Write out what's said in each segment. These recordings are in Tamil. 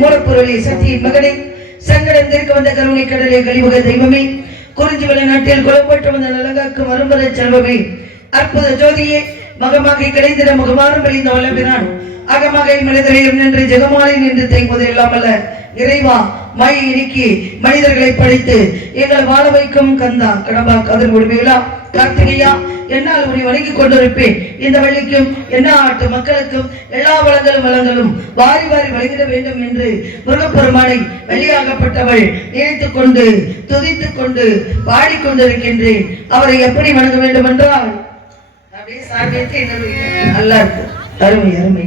மூலப்பொருளை சக்தியின் மகனே சங்கடம் தீர்க்க வந்த கருணை கடலை கழிவுக தெய்வமே குறிஞ்சி வள நாட்டில் குலப்பட்டு வந்த நலங்காக்கும் அரும்பர செல்வமே அற்புத ஜோதியே மகமாக கிடைத்திட முகமாறும் வழிந்த வல்லபிரான் அகமாக மனிதரையும் நின்று ஜெகமாலை நின்று தேய்ப்பது இல்லாமல்ல இறைவா மாயை நீக்கி மனிதர்களை படைத்து எங்களை வாழ வைக்கும் கந்தா கடம்பா கதிர் உரிமைகளா கார்த்திகையா என்னால் உன்னை வணங்கிக் கொண்டிருப்பேன். இந்த வள்ளிக்கும் எந்நாட்டு மக்களுக்கும் எல்லா வளங்களும் வாரி வாரி வழங்கிட வேண்டும் என்று முருகப்பெருமானை வள்ளியாகப்பட்டவள் நினைத்துக் கொண்டு துதித்துக் கொண்டு பாடிக்கொண்டிருக்கின்றேன். அவரை எப்படி வணங்க வேண்டும் என்றால் அப்படியே சாப்பிட்டு நல்லா இருக்கு. அருமை அருமை.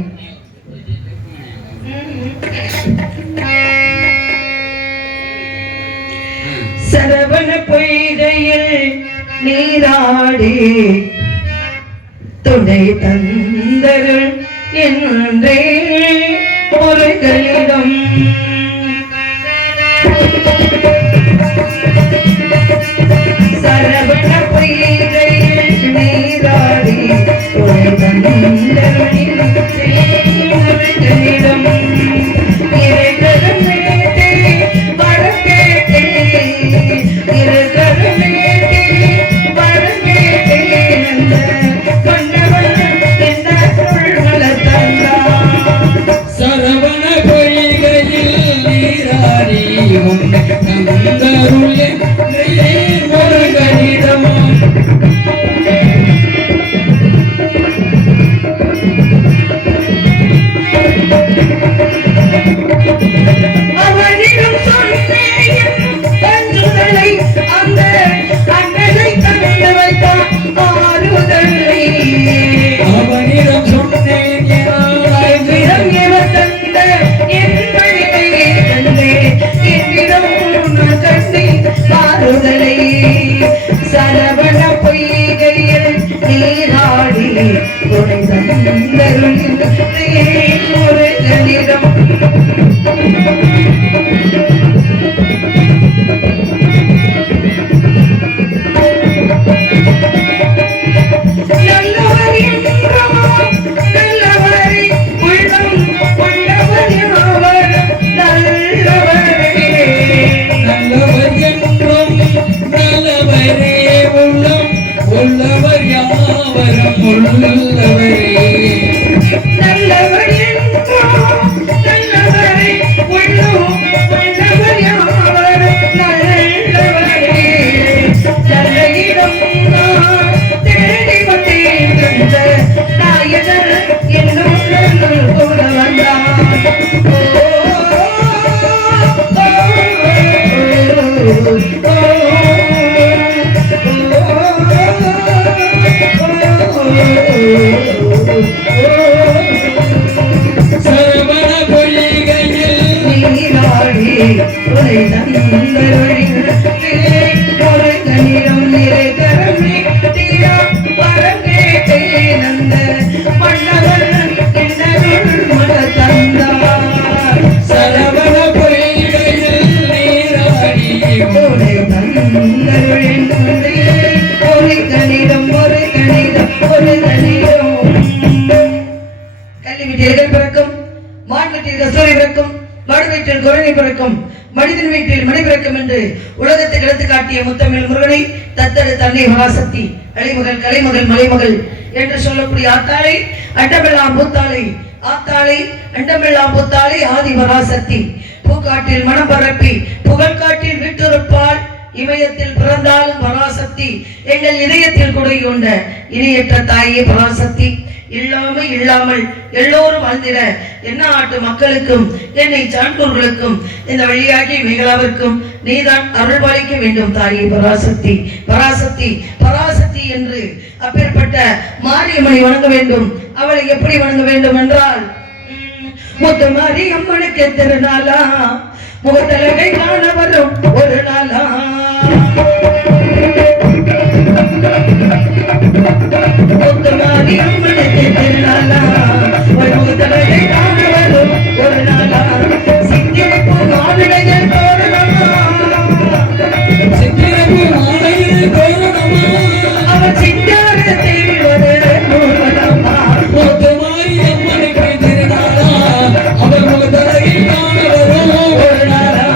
சரவண பொய்கையில் நீராடி துணை தந்தருள் என்றே ஒரு கலிடம் சரவண பொய்கையில் நீராடி துணை தந்தருள் என்றே ஒரு கலிடம் சரவண பொய்கையில் நீராடி துணை தந்தருள் ஒரு கலிடம் மனிதன் வீட்டில் மணி பிறக்கும் என்று உலகத்தை எடுத்து காட்டிய முத்தமிழ் முருகனை தத்தடு தன்னை பராசக்தி அழிமகள் கலைமகள் மலைமகள் என்று சொல்லக்கூடிய ஆத்தாளை அண்டமெல்லாம் பூத்தாளை ஆத்தாளை அண்டமெல்லாம் பூத்தாளை ஆதி பராசக்தி பூக்காட்டில் மனம் பரப்பி புகழ்காட்டில் விட்டிருப்பாள் இமயத்தில் பிறந்தாலும் பராசக்தி எங்கள் இதயத்தில் குடிகொண்ட இணையற்ற தாயே பராசக்தி இல்லாமல் எல்லோரும் வாழ்ந்திட என்ன ஆட்டு மக்களுக்கும் என்னை சான்றோர்களுக்கும் இந்த வழியாகி மிகளாவிற்கும் நீதான் அருள்பாலிக்க வேண்டும் தாயே பராசக்தி பராசக்தி பராசக்தி என்று அப்பேற்பட்ட மாரியம்மனை வணங்க வேண்டும். அவளை எப்படி வணங்க வேண்டும் என்றால் முத்து மாரியம்மனுக்கு திருநாளா முகத்தலகை காண வரும் ஒரு நாளா முத்து மாரியம்மனுக்கு திருநாளா முகத்தலகை காண வரும் ஒரு நாளா சித்திரப்பு மாவிளையில் தோரணமா சித்திரப்பு மாவிளையில் தோரணமா அவன் சிங்காரத்தில் ஒரு தோரணமா முத்து மாரியம்மனுக்கு திருநாளா அவன் முகத்தலகை காண வரும் ஒரு நாளா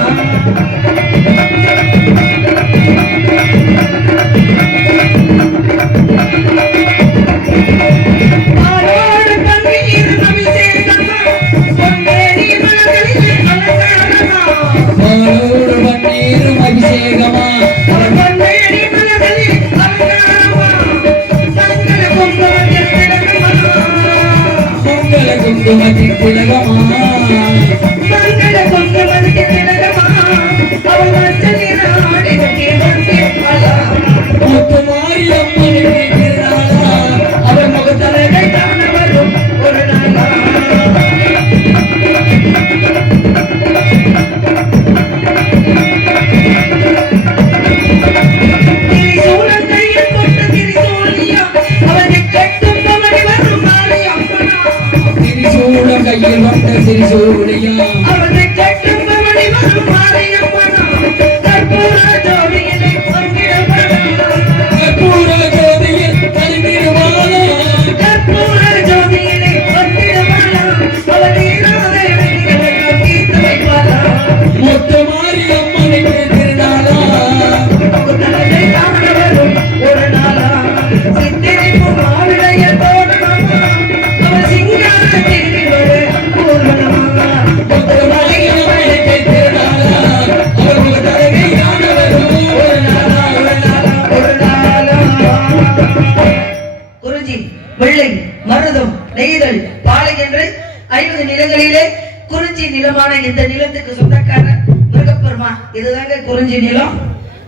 குறிஞ்சி நிலமான இந்த நிலத்துக்கு சொந்தக்காரர் முருகப்பெருமான். இதுதாங்க குறிஞ்சி நிலம்.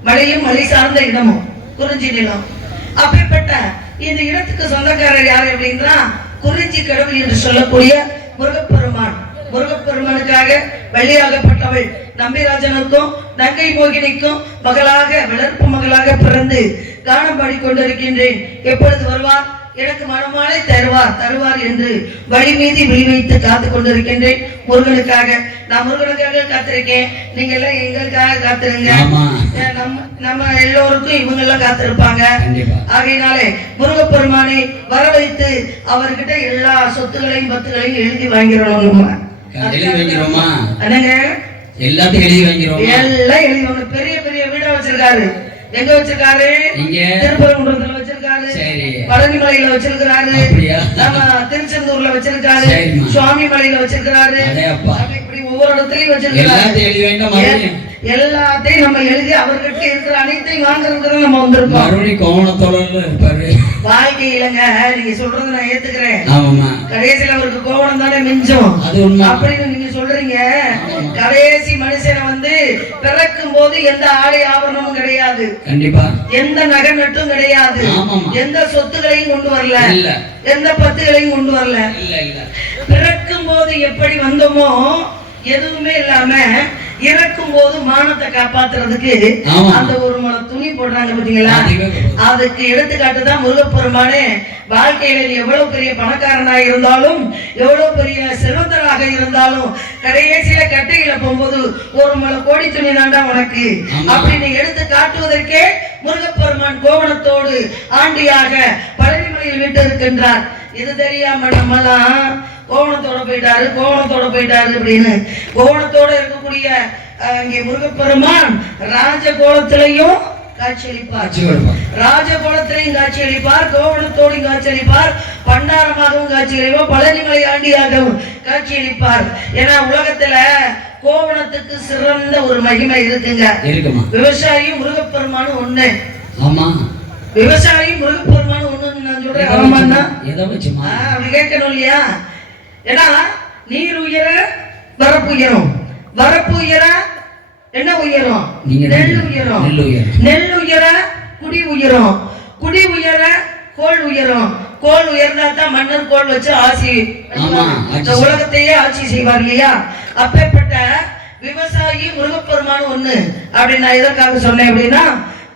மலையும் மலை சார்ந்த இடமும் குறிஞ்சி நிலம். அப்படிப்பட்ட இந்த இடத்துக்கு சொந்தக்காரர் யாரு அப்படின்னா குறிஞ்சி கடவுள் என்று சொல்லக்கூடிய முருகப்பெருமான். முருகப்பெருமானுக்காக வள்ளியாகப்பட்டவள் நம்பிராஜனுக்கும் நங்கை மோகினிக்கும் மகளாக வளர்ப்பு மகளாக பிறந்து கானம் பாடிக்கொண்டிருக்கின்றேன். எப்பொழுது வருவார், எனக்கு மனமாலை தருவார் என்று வழி மீதி விழிவைத்து காத்து கொண்டிருக்கின்றேன். முருகனுக்காக நான் முருகனுக்காக காத்திருக்கேன். நீங்க எல்லாம் எங்களுக்காக காத்திருங்க. நம்ம எல்லோருக்கும் இவங்க எல்லாம் காத்திருப்பாங்க. ஆகையினாலே முருகப்பெருமானை வர வைத்து அவர்கிட்ட எல்லா சொத்துகளையும் பத்துகளையும் எழுதி வாங்கிடணும். எல்லாத்தையும் எழுதி வாங்கிறோம். எல்லாம் எழுதி வாங்க. பெரிய பெரிய வீடா வச்சிருக்காரு. எங்க வச்சிருக்காரு? திருப்பரங்குன்றத்துல வச்சிருக்காரு, பழனி மலையில வச்சிருக்காரு, நம்ம திருச்செந்தூர்ல வச்சிருக்காரு, சுவாமி மலையில வச்சிருக்காரு. இப்படி ஒவ்வொரு இடத்துலயும் வச்சிருக்காரு. எல்லாத்தையும் நம்ம எழுதி அவர்கிட்ட இருக்கிற அனைத்தையும் வாங்குறதுக்கு நம்ம வந்திருக்கோம். கோவணத்தோட இருப்பாரு வாழ்க்கையிலங்க. நீங்க சொல்றது நான் ஏத்துக்கிறேன். கடைசியில அவருக்கு கோவணம் தானே மிஞ்சும் அப்படின்னு நீங்க சொல்றீங்க. கடைசி மனுஷனை வந்து பிறக்கும் போது எந்த ஆடை ஆபரணமும் கிடையாது, கண்டிப்பா எந்த நகை நட்டும் கிடையாது, எந்த சொத்துக்களையும் கொண்டு வரல, எந்த பத்துகளையும் கொண்டு வரல. பிறக்கும் போது எப்படி வந்தோமோ எதுவுமே இல்லாம இறக்கும் போது மானத்தை காப்பாத்துறதுக்கு அந்த ஒரு முளை துணி போடுறாங்க பாத்தீங்களா? அதுக்கு எடுத்துக்காட்டுதான் முருகப்பெருமானே. வாழ்க்கையில எவ்வளவு பெரிய பணக்காரனாக இருந்தாலும் எவ்வளவு பெரிய செல்வந்தராக இருந்தாலும் கடைசியில கட்டையில போகும்போது ஒரு முளை கோடி துணி தாண்டா உனக்கு அப்படின்னு எடுத்து காட்டுவதற்கே முருகப்பெருமான் கோவணத்தோடு ஆண்டியாக பழனி மலையில் விட்டு இருக்கின்றார். இது தெரியாம நம்மலாம் கோவணத்தோட போயிட்டாரு அப்படின்னு. கோவணத்தோட இருக்கக்கூடிய இங்கே முருகப்பெருமான் ராஜகோலத்திலையும் காட்சியளிப்பார், ராஜகோலத்திலையும் காட்சியளிப்பார், கோவணத்தோடும் காட்சியளிப்பார், பண்டாரமாகவும் காட்சியளிப்பார், பழனிமலை ஆண்டியாகவும் காட்சியளிப்பார். ஏன்னா உலகத்துல கோவணத்துக்கு சிறந்த ஒரு மகிமை இருக்குங்க. விவசாயி முருகப்பெருமானும் ஒண்ணு. விவசாயி முருகப்பெருமானும் ஒண்ணுன்னு நான் சொல்றேன். ஆமாண்ணா. எதை வச்சுமா அப்படி கேட்கணும் இல்லையா? ஏன்னா நீர் உயர வரப்பு உயரும், வரப்பு உயர என்ன உயரும்? நெல் உயரும், நெல் உயர குடி உயரும், குடி உயர கோல் உயரும், கோல் உயர்ந்தா தான் மன்னர் கோல் வச்சு ஆட்சி இந்த உலகத்தையே ஆட்சி செய்வார் இல்லையா? அப்பேற்பட்ட விவசாயி முருகப்பெருமான் ஒண்ணு அப்படி நான் எதற்காக சொன்னேன் அப்படின்னா,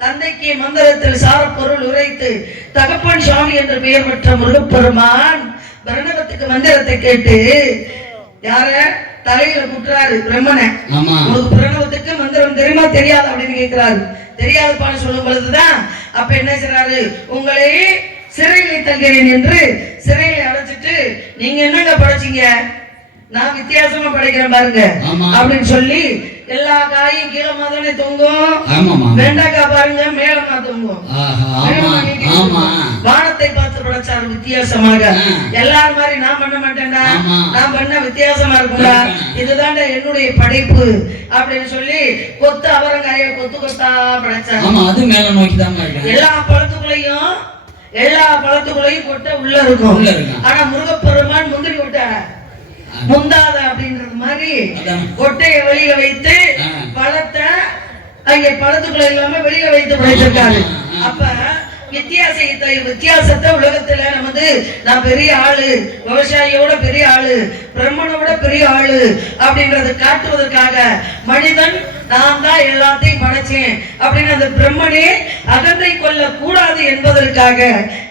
தந்தைக்கு மந்திரத்தில் சாரப்பொருள் உரைத்து தகப்பன் சுவாமி என்று பெயர் பெற்ற முருகப்பெருமான் பிரணவத்துக்கு மந்திரத்தை கேட்டு யார தலையில குட்டுறாரு பிரம்மனை. உங்களுக்கு பிரணவத்துக்கு மந்திரம் தெரியுமா தெரியாது அப்படின்னு கேட்கிறாரு. தெரியாதுப்பான்னு சொல்லும் பொழுதுதான் அப்ப என்ன செய்றாரு, உங்களை சிறையில் தள்ளுகிறேன் என்று சிறையில அடைச்சிட்டு நீங்க என்னங்க படைச்சீங்க, நான் வித்தியாசமா படைக்கிறேன் பாருங்க அப்படின்னு சொல்லி எல்லா காயும் கீழமா தானே தொங்கும், வெண்டைக்காய் பாருங்க மேலமா தொங்கும், வானத்தை பார்த்து படைச்சாரு வித்தியாசமாக. எல்லாரும் மாதிரி நான் பண்ண மாட்டேன்டா, நான் பண்ண வித்தியாசமா இருக்கும்டா, இதுதான்டா என்னுடைய படைப்பு அப்படின்னு சொல்லி கொத்து அவரங்காய கொத்து கொத்தா படைச்சாரு. எல்லா பழத்துக்குள்ளையும் கொட்டை உள்ள இருக்கும். ஆனா முருகப்பெருமான் முந்திரி கொட்டை முந்தாத அப்படின்றது மாதிரி கொட்டைய வெளியில வைத்து பழத்தை அங்கே பழத்துக்குள்ள இல்லாம வெளியில வைத்து படைச்சிருக்காரு. அப்ப வித்தியாசத்தை உலகத்துல நம்ம நான் பெரிய ஆளு, விவசாயியோட பெரிய ஆளு, பிரம்மனோட பெரிய ஆளு அப்படின்றத காட்டுவதற்காக மனிதன் நான் தான் எல்லாத்தையும் படைச்சேன் அப்படின்னு அந்த பிரம்மனே அகந்தை கொள்ள கூடாது என்பதற்காக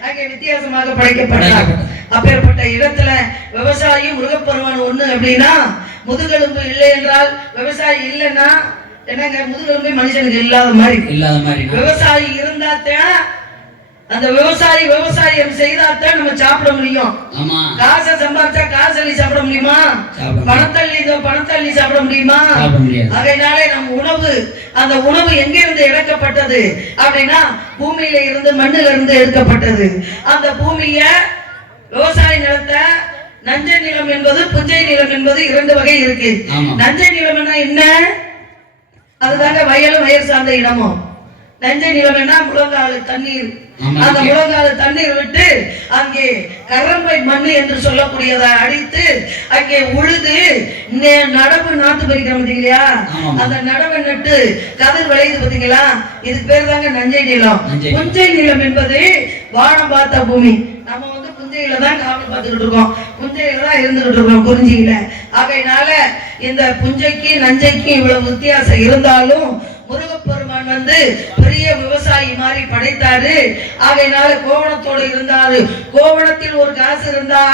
அங்கே வித்தியாசமாக படைக்கப்பட்டார். அப்பேற்பட்ட இடத்துல விவசாயி முருகப்பெருமான் ஒண்ணு அப்படின்னா, முதுகெலும்பு இல்லை என்றால் விவசாயி இல்லைன்னா என்னங்க, முதுகெலும்பு மனுஷனுக்கு இல்லாத மாதிரி விவசாயி இருந்தாத்தான் அந்த விவசாயம் செய்தாத்தான் நம்ம சாப்பிட முடியும். காசை சம்பாதிச்சா காசள்ளி சாப்பிட முடியுமா? பணத்தள்ளி சாப்பிட முடியுமா? அதனாலே நம்ம உணவு, அந்த உணவு எங்க இருந்து எடுக்கப்பட்டது அப்படின்னா பூமியில இருந்து மண்ணில இருந்து எடுக்கப்பட்டது. அந்த பூமிய விவசாய நிலத்தை நஞ்சை நிலம் என்பது புஞ்சை நிலம் என்பது இரண்டு வகை இருக்கு. நஞ்சை நிலம் என்ன? அதுதாங்க வயலும் வயல் சார்ந்த இடமும். நஞ்சை நிலம் என்ன? முழங்கால தண்ணீர். அந்த முழங்கால தண்ணீர் விட்டு அங்கே கரம்பை மண் என்று சொல்லக்கூடியதை அடித்து அங்கே உழுது நடவு நாத்து பறிக்கிறோம் பாத்தீங்களா, அந்த நடவை நட்டு கதிர் விளையுது பாத்தீங்களா, இதுக்கு பேர் தாங்க நஞ்சை நிலம். புஞ்சை நிலம் என்பது வானம் பார்த்த பூமி. நம்ம புஞ்சையில தான் காவல் பார்த்துக்கிட்டு இருக்கோம், புஞ்சையில தான் இருந்துகிட்டு இருக்கோம் குறிஞ்சியில. ஆகையினால இந்த புஞ்சைக்கு நஞ்சைக்கு இவ்வளவு வித்தியாசம் இருந்தாலும் முருகப்பெருமான் பெரிய விவசாயி மாதிரி படைத்தாரு. ஆகையினால கோவணத்தோடு இருந்தாரு. கோவணத்தில் ஒரு காசு இருந்தா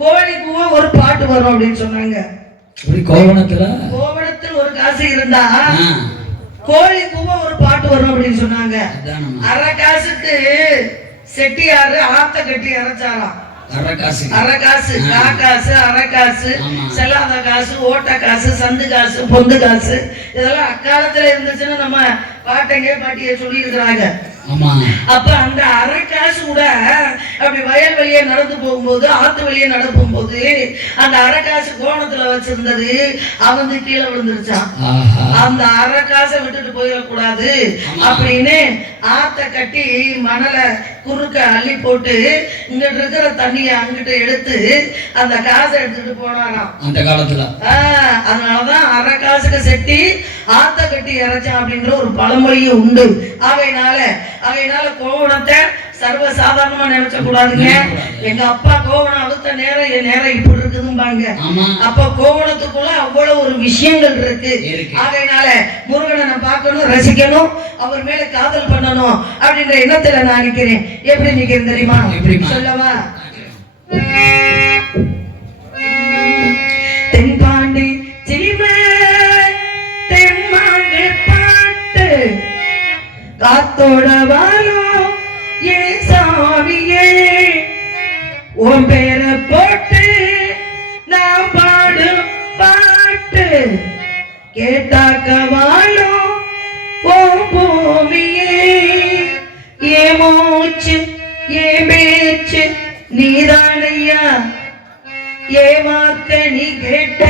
கோழிக்குவ ஒரு பாட்டு வரும் அப்படின்னு சொன்னாங்க. கோவணத்தில் ஒரு காசு இருந்தா கோழிக்குவ ஒரு பாட்டு வரும் அப்படின்னு சொன்னாங்க. அரை காசுக்கு செட்டியாரு ஆத்த கட்டி அரைச்சாராம். அரை காசு, காசு, அரை காசு, செல்லாத காசு, ஓட்ட காசு, சந்து காசு, பொந்து காசு, இதெல்லாம் அக்காலத்துல இருந்துச்சுன்னு நம்ம பாட்டிய சொல்லி இருக்கிறாங்க. அப்ப அந்த அரை காசு கூட அப்படி வயல் வழியே நடந்து போகும்போது, ஆத்து வழியே நடந்து போகும்போது அந்த அரை காசு கோணத்துல வச்சிருந்தது அவந்து கீழே விழுந்துருச்சான். அந்த அரை காசை விட்டுட்டு போயிடக்கூடாது அப்படின்னு ஆத்த கட்டி மணலை குறுக்க அள்ளி போட்டு இங்கிட்டு இருக்கிற தண்ணிய அங்கிட்டு எடுத்து அந்த காசை எடுத்துட்டு போனாராம் அந்த காலத்துல. அதனாலதான் அரை காசுக்கு செட்டி ஆத்த கட்டி இறைச்சான் அப்படின்ற ஒரு பழமொழியும் உண்டு. ஆகையினால கோவணத்தை சர்வ சாதாரணமா நினைச்ச கூடாதுங்க. எங்க அப்பா கோவணம் அழுத்த நேரம் என் நேரம் இப்படி இருக்குதும்பாங்க. அப்ப கோவணத்துக்குள்ள அவ்வளவு ஒரு விஷயங்கள் இருக்கு. ஆகையினால முருகனை பார்க்கணும், ரசிக்கணும், அவர் மேல காதல் பண்ணணும் அப்படின்ற எண்ணத்துல நான் நினைக்கிறேன். எப்படி நிக்கிறேன் தெரியுமா? சொல்லவா? தென்பாண்டி தெம்மாங்க பாட்டு காத்தோட வாழும் ஏன் சாமியே, உன் பேரை போட்டு நான் பாடும் பாட்டு கேட்டாக்க வாழும் உன் பூமியே, ஏன் மூச்சு ஏன் பேச்சு நீதானையா, ஏமாத்த நீ கேட்ட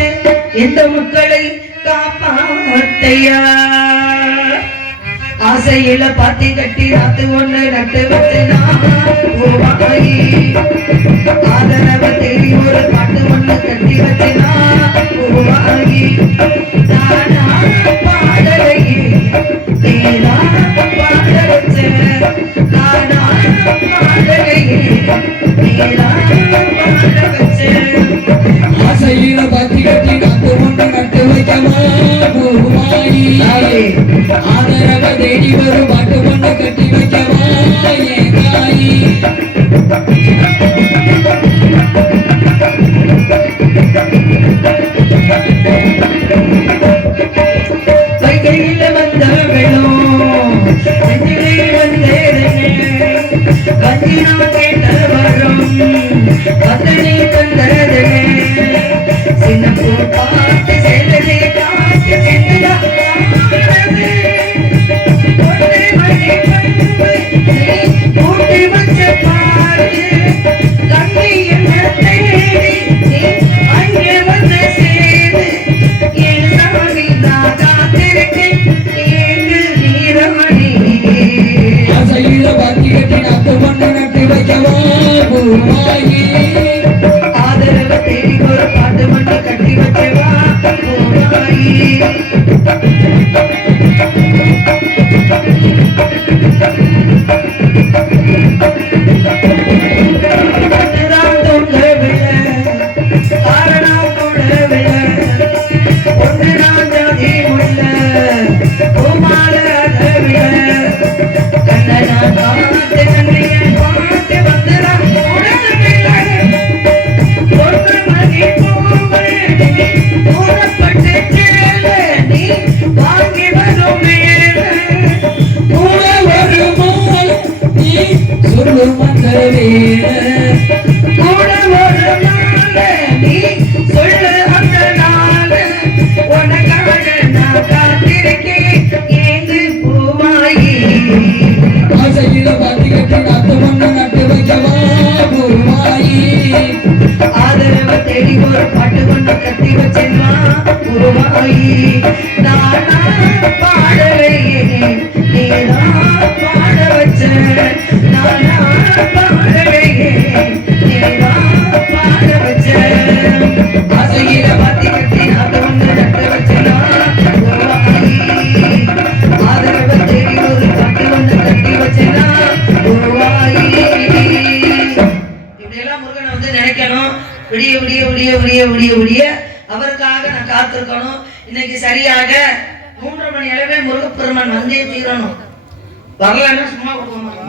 எந்த மக்களை காப்பாத்தையா, ஆசையில பாத்தி கட்டி ராத்து ஒண்ணு நட்டு வச்சுனா உருவாகி ஆதரவு தேடி ஒரு பாட்டு ஒண்ணு கட்டி வச்சினா உருவாகி நானா பாடலையே நீதான் பாட வச்ச நானா பாடலையே நீதான் பாட வச்ச ஆசையில பத்தி கட்டி நட்டு ஒன்று நட்டு வைக்கவா பூமாயி ஆதரவ தேடி ஒரு பாட்டு ஒன்று கட்டி வைக்கவா என் தாயி வைகையில வந்த வெள்ளம் நெஞ்சிலே வந்தேனே கஞ்சி நான் கேட்ட வரும் கத்தனை தந்ததே சின்ன பூப்பாட்டு செல்லதே காட்டு சென்றா கொண்டை மணி பண்பு நீ கூட்டி வச்ச பாரு கண்ணி என்ன தேடி நீ அங்கே வந்து சேரு என் சாமி நான் காத்திருக்கேன் ஏங்கு நீராணி ஆசையில பத்தி கட்டி நட்டு ஒன்று நட்டு வைக்கவா பூமாயி ஆதரவு தேடி ஒரு பாட்டு மட்டும் கட்டி வச்சவா பூமாயி கட்டுதான் தொங்கவில்லை காரணம் கொள்ளவில்லை ஒன்று நான் ஜாதி முள்ள பூமாலவில்லை கண்ணை நான் பார்த்து கண்ணியை பார்த்து வந்துதான் உடனவில்லை ஒன்று மணி பூவை நீ ஊறப்பட்டு சேல நீ வாங்கி வரும் மேல கூட வருமால் நீ சொல்லு மந்தவேல கூட ஒரு நாள் நீ சொல்லு அந்த நாள் உனக்காக நான் காத்திருக்கேன் ஏங்கு பூமாயி ஆசையில பத்தி கட்டி நட்டு ஒன்று நட்டு வைக்கவா பூமாயி ஆதரவு தேடி ஒரு பாட்டு ஒண்ணு கட்டி வச்சேன்னா உருவாயி நானா பாடலையே நீதான் பாட வச்ச நானா பாடலையே நீதான் பாட வச்ச ஆசையில பாத்தி கட்டி அது ஒண்ணு நட்டு வச்சேன்னா உருவாயி ஆதரவு தேடி ஒரு பாட்டு ஒண்ணு கட்டி வச்சேன்னா உருவாயி இப்படியெல்லாம் முருகனை வந்து நினைக்கணும் விடிய விடிய விடிய விடிய விடிய விடிய அவருக்காக நான் காத்திருக்கணும் இன்னைக்கு சரியாக 3:30 மணி அளவே முருகப்பெருமான் வந்தே தீரணும் வரலன்னா சும்மா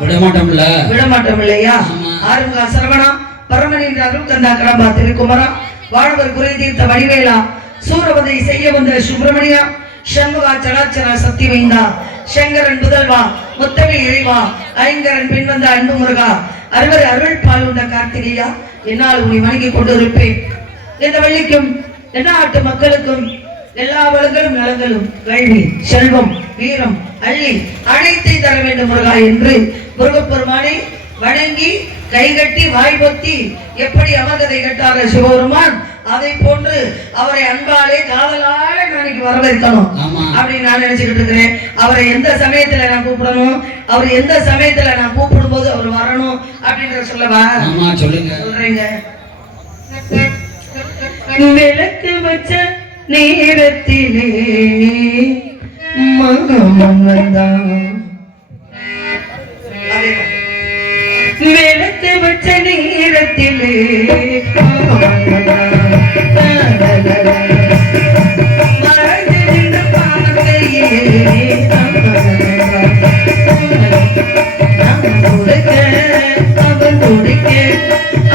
விடமாட்டோம்ல விட மாட்டோம் இல்லையா ஆமா. ஆறுமுக சரவணம் பரமனின் அருள் கந்தாக்கரம்பா திருக்குமரா வாழ்வர் குறை தீர்த்த வடிவேலா சூரவதை செய்ய வந்த சுப்பிரமணியா சண்முகா சலாச்சரா சக்தி வைந்தா சங்கரன் புதல்வா முத்தவி இறைவா ஐங்கரன் பின் வந்த அன்பு முருகா அறுவர் அருள் பாலுண்ட கார்த்திகையா என்னால் உன்னை வணங்கி கொண்டிருப்பேன் இந்த வள்ளிக்கும் எல்லா நாட்டு மக்களுக்கும் எல்லா வளங்களும் நலங்களும் கல்வி செல்வம் வீரம் அள்ளி அனைத்தை தர வேண்டும் முருகா என்று முருகப்பெருமானை வணங்கி கைகட்டி வாய்பொத்தி எப்படி அமர்கதை கட்டார சிவபெருமான் அதை போன்று அவரை அன்பாலே காதலால நாளைக்கு வரவேற்கணும் அப்படின்னு நான் நினைச்சுக்கிட்டு இருக்கிறேன். அவரை எந்த சமயத்துல நான் கூப்பிடணும், அவர் எந்த சமயத்துல நான் கூப்பிடும் போது அவர் வரணும் அப்படின்ற சொல்லவா? சொல்றீங்க. விளக்கு வச்ச நேரத்திலே மகமன் வந்தான், விளக்கு வச்ச நேரத்திலே மறந்து நின்ற பார்க்கையே அவன் துடிக்க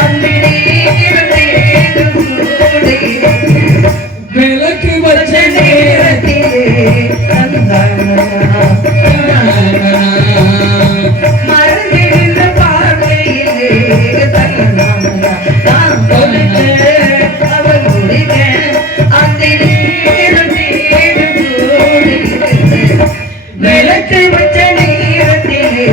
அன்பினே விளக்கு வச்ச நேரத்திலே மறந்திருந்த பார்வையிலே அவன் துடிக்க அந்த விளக்கு வச்ச நேரத்திலே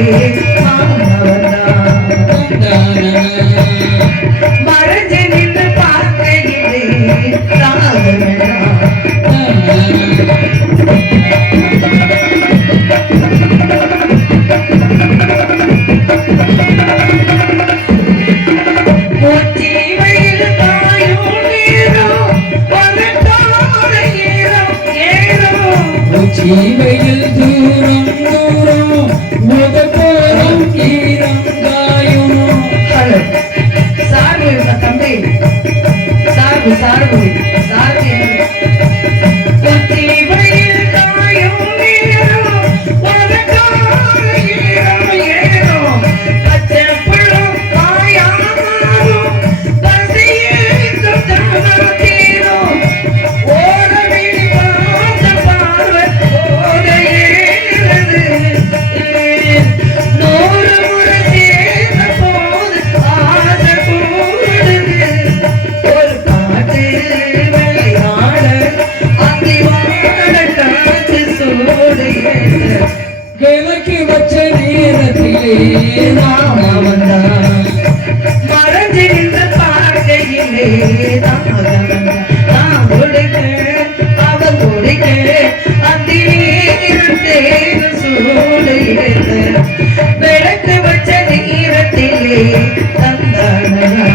தந்தானா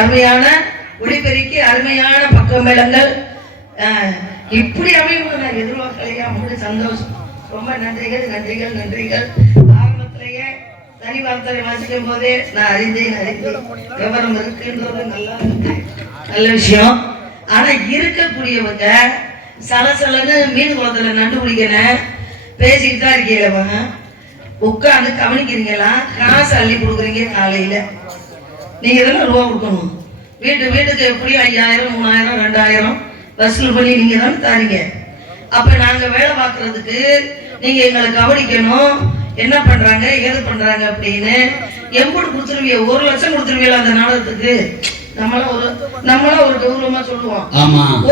அருமையான ஒளிபெருக்கி அருமையான பக்க மேளங்கள் இப்படி அமையும் நான் எதிர்பார்க்கலையா. ரொம்ப சந்தோஷம். ரொம்ப நன்றிகள் நன்றிகள் நன்றிகள். ஆரம்பத்திலேயே தனி வார்த்தை வாசிக்கும் போதே நான் அறிந்தேன் விவரம் இருக்குன்றது நல்லா இருக்கு, நல்ல விஷயம். ஆனா இருக்கக்கூடியவங்க சலசலன்னு மீன் குளத்துல நண்டு பிடிக்கணும் பேசிக்கிட்டு தான் இருக்கீங்களவங்க உட்காந்து கவனிக்கிறீங்களா? காசு அள்ளி கொடுக்குறீங்க காலையில. நீங்க தானே ரூபா கொடுக்கணும். வீட்டுக்கு எப்படியும் 5000 3000 2000 வசூல் பண்ணி நீங்க தானே தாரீங்க. அப்ப நாங்க வேலை பார்க்கறதுக்கு நீங்க எங்களை கவனிக்கணும். என்ன பண்றாங்க ஏது பண்றாங்க அப்படின்னு எம்பூடு கொடுத்துருவீங்க. 1 லட்சம் கொடுத்துருவீங்களா அந்த நாடகத்துக்கு? நம்மளாம் ஒரு கௌரவமா சொல்லுவோம்.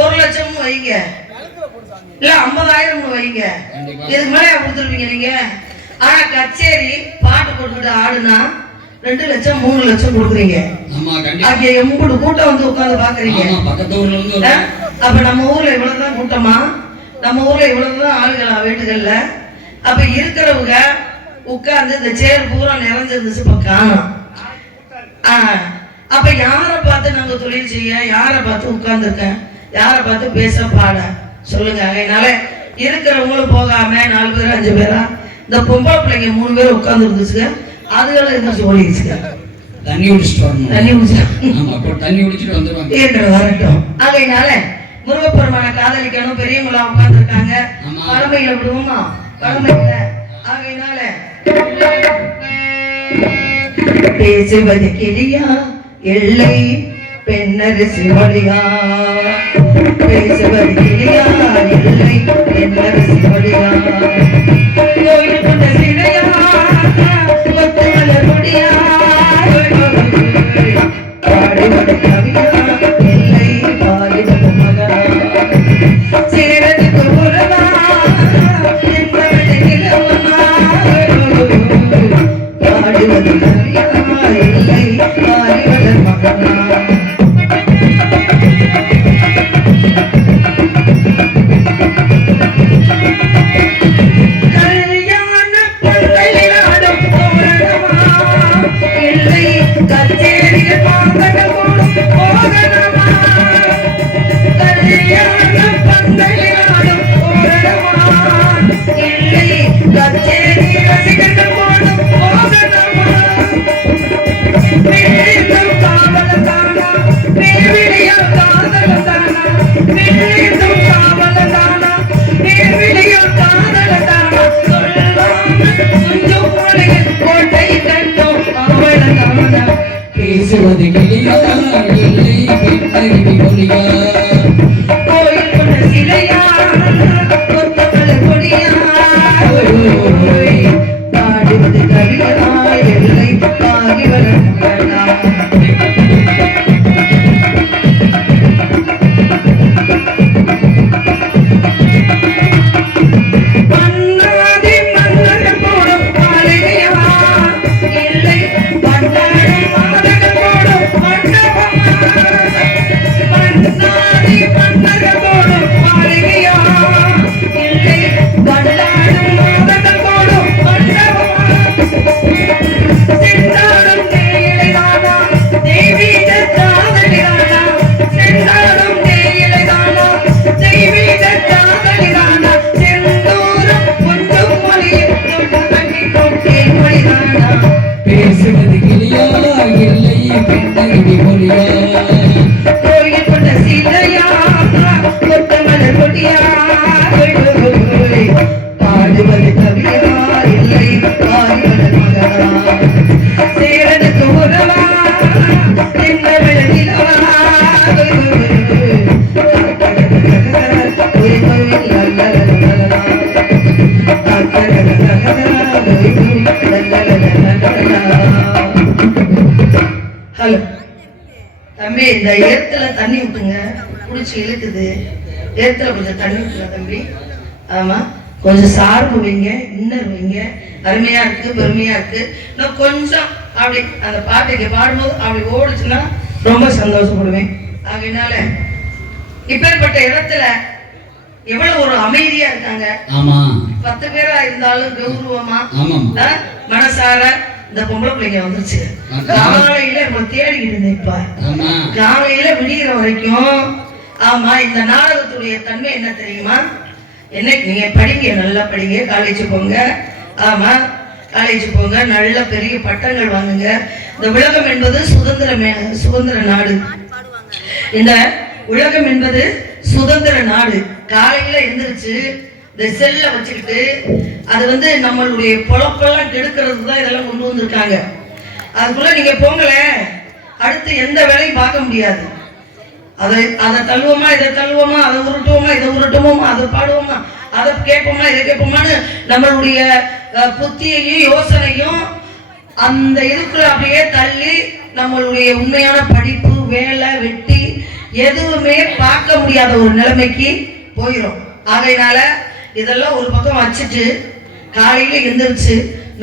1 லட்சம் வைங்க, இல்ல 50,000 வைங்க. இதுக்கு மேல கொடுத்துருவீங்க நீங்க. ஆனா கச்சேரி பாட்டு போட்டுக்கிட்டு ஆடுனா 2 லட்சம் 3 லட்சம் கொடுக்குறீங்க. அங்க எம்பூடு கூட்டம் வந்து உட்காந்து பாக்குறீங்க. அப்ப நம்ம ஊர்ல இவ்வளவுதான் கூட்டமா? நம்ம ஊர்ல இவ்வளவுதான் ஆளுகளா வீட்டுகள்ல? அப்ப இருக்கிறவங்க உட்கார்ந்து இந்த சேர் பூரா நிறைஞ்சிருந்துச்சு இப்ப காணும். அப்ப யாரை பார்த்து நாங்க தொழில் செய்ய, யாரை பார்த்து உட்கார்ந்து இருக்கேன், யாரை பார்த்து பேச பாட சொல்லுங்க. அதனால இருக்கிறவங்களும் போகாம 4 பேர் 5 பேரா இந்த பொம்பளை பிள்ளைங்க 3 பேர் உட்கார்ந்து இருந்துச்சுங்க. அதுகளை என்ன சொல்லிடுச்சுங்க, தண்ணி குடிச்சிட்டு வந்துருவாங்க வரட்டும். அதனால முருகப்பெருமான காதலிக்கணும். பெரியவங்களா உட்கார்ந்து இருக்காங்க. பழமையில விடுவோமா? பழமையில. ஆகையினால பேசுவது கிளியா எல்லை பெண்ணரசி மொழியா? பேசுவது கிளியா எல்லை பெண்ணரசி மொழியா? கோயில் கொண்ட சிலையா கொத்தமல முடியா? பாடுவது கவியா எல்லை பாடுவது மகனா? சேரதுக்கு உறவா என்பவனை கிழவனா? பாடுவது கவியா எல்லை பாடுவது மகனா? பேசுவது கிளியா இல்லை பெண்ணருவி மொழியா? கோயில் கொண்ட சிலையா கொத்தமல கொடியா? பாடுவது கவியா எல்லை பாகிவர மகனா? மன்னாதி தம்பி இந்த ஏத்துல தண்ணி விட்டுங்க, குடிச்சு இழுக்குது. ஏத்துல கொஞ்சம் தண்ணி விட்டுங்க தம்பி. ஆமா, கொஞ்சம் சார்பு வைங்க, இன்னர் வைங்க. அருமையா இருக்கு, பெருமையா இருக்கு. இன்னும் கொஞ்சம் அப்படி அந்த பாட்டுக்கு பாடும்போது அப்படி ஓடுச்சுன்னா ரொம்ப சந்தோஷப்படுவேன். அதனால இப்பேற்பட்ட இடத்துல எவ்வளவு ஒரு அமைதியா இருக்காங்க. ஆமா, 10 பேரா இருந்தாலும் கௌரவமா மனசார. இந்த பொம்பளை பிள்ளைங்க வந்துருச்சு. காலையில தேடிக்கிட்டு இருந்தேன். இப்ப காலையில விடிகிற வரைக்கும். ஆமா, இந்த நாடகத்துடைய தன்மை என்ன தெரியுமா? என்ன, நீங்க படிங்க, நல்லா படிங்க, காலேஜ் போங்க. ஆமா, காலேஜ் போங்க, நல்ல பெரிய பட்டங்கள் வாங்குங்க. இந்த உலகம் என்பது சுதந்திர நாடு. இந்த உலகம் என்பது சுதந்திர நாடு. காலையில எந்திரிச்சு இந்த செல்ல வச்சுக்கிட்டு அது நம்மளுடைய பொழப்பெல்லாம் கெடுக்கிறது தான் இதெல்லாம் கொண்டு வந்திருக்காங்க. அதுக்குள்ள நீங்க போங்கல, அடுத்து எந்த வேலையும் பார்க்க முடியாது. அதை தள்ளுவோமா, இதை தள்ளுவோமா, அதை உருட்டுவோமா, இதை உருட்டுவோமா, அதை பாடுவோமா, அதை கேட்போமா, இதை கேட்போமான்னு நம்மளுடைய புத்தியையும் யோசனையும் அந்த இதுக்குள்ள அப்படியே தள்ளி நம்மளுடைய உண்மையான படிப்பு, வேலை, வெட்டி எதுவுமே பார்க்க முடியாத ஒரு நிலைமைக்கு போயிடும். ஆகையினால இதெல்லாம் ஒரு பக்கம் வச்சுட்டு காலையில எந்திரிச்சு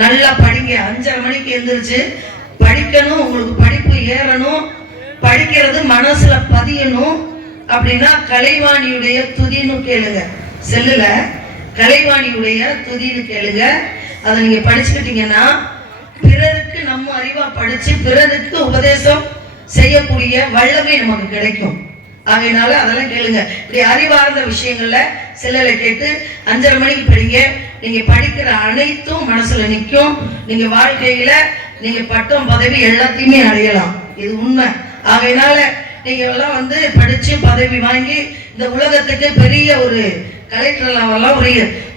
நல்லா படிங்க. 5:30 மணிக்கு எந்திரிச்சு படிக்கணும். உங்களுக்கு படிப்பு ஏறணும், படிக்கிறது மனசுல பதியணும். அப்படின்னா கலைவாணியுடைய துதின்னு கேளுங்க. செல்லுல கலைவாணியுடைய துதின்னு கேளுங்க. அதை நீங்க படிச்சுக்கிட்டீங்கன்னா பிறருக்கு நம்ம அறிவா படிச்சு பிறருக்கு உபதேசம் செய்யக்கூடிய வல்லமை நமக்கு கிடைக்கும். அதனால அதெல்லாம் கேளுங்க. இப்படி அறிவார்ந்த விஷயங்கள்ல செல்லல கேட்டு 5:30 மணிக்கு படிங்க. நீங்க படிக்கிற அனைத்தும் மனசுல நிற்கும். நீங்க வாழ்க்கையில நீங்க பட்டம், பதவி எல்லாத்தையுமே அடையலாம். இது உண்மை. ஆகையினால நீங்க எல்லாம் படிச்சு பதவி வாங்கி இந்த உலகத்துக்கு பெரிய ஒரு கலெக்டர் வரலாம்,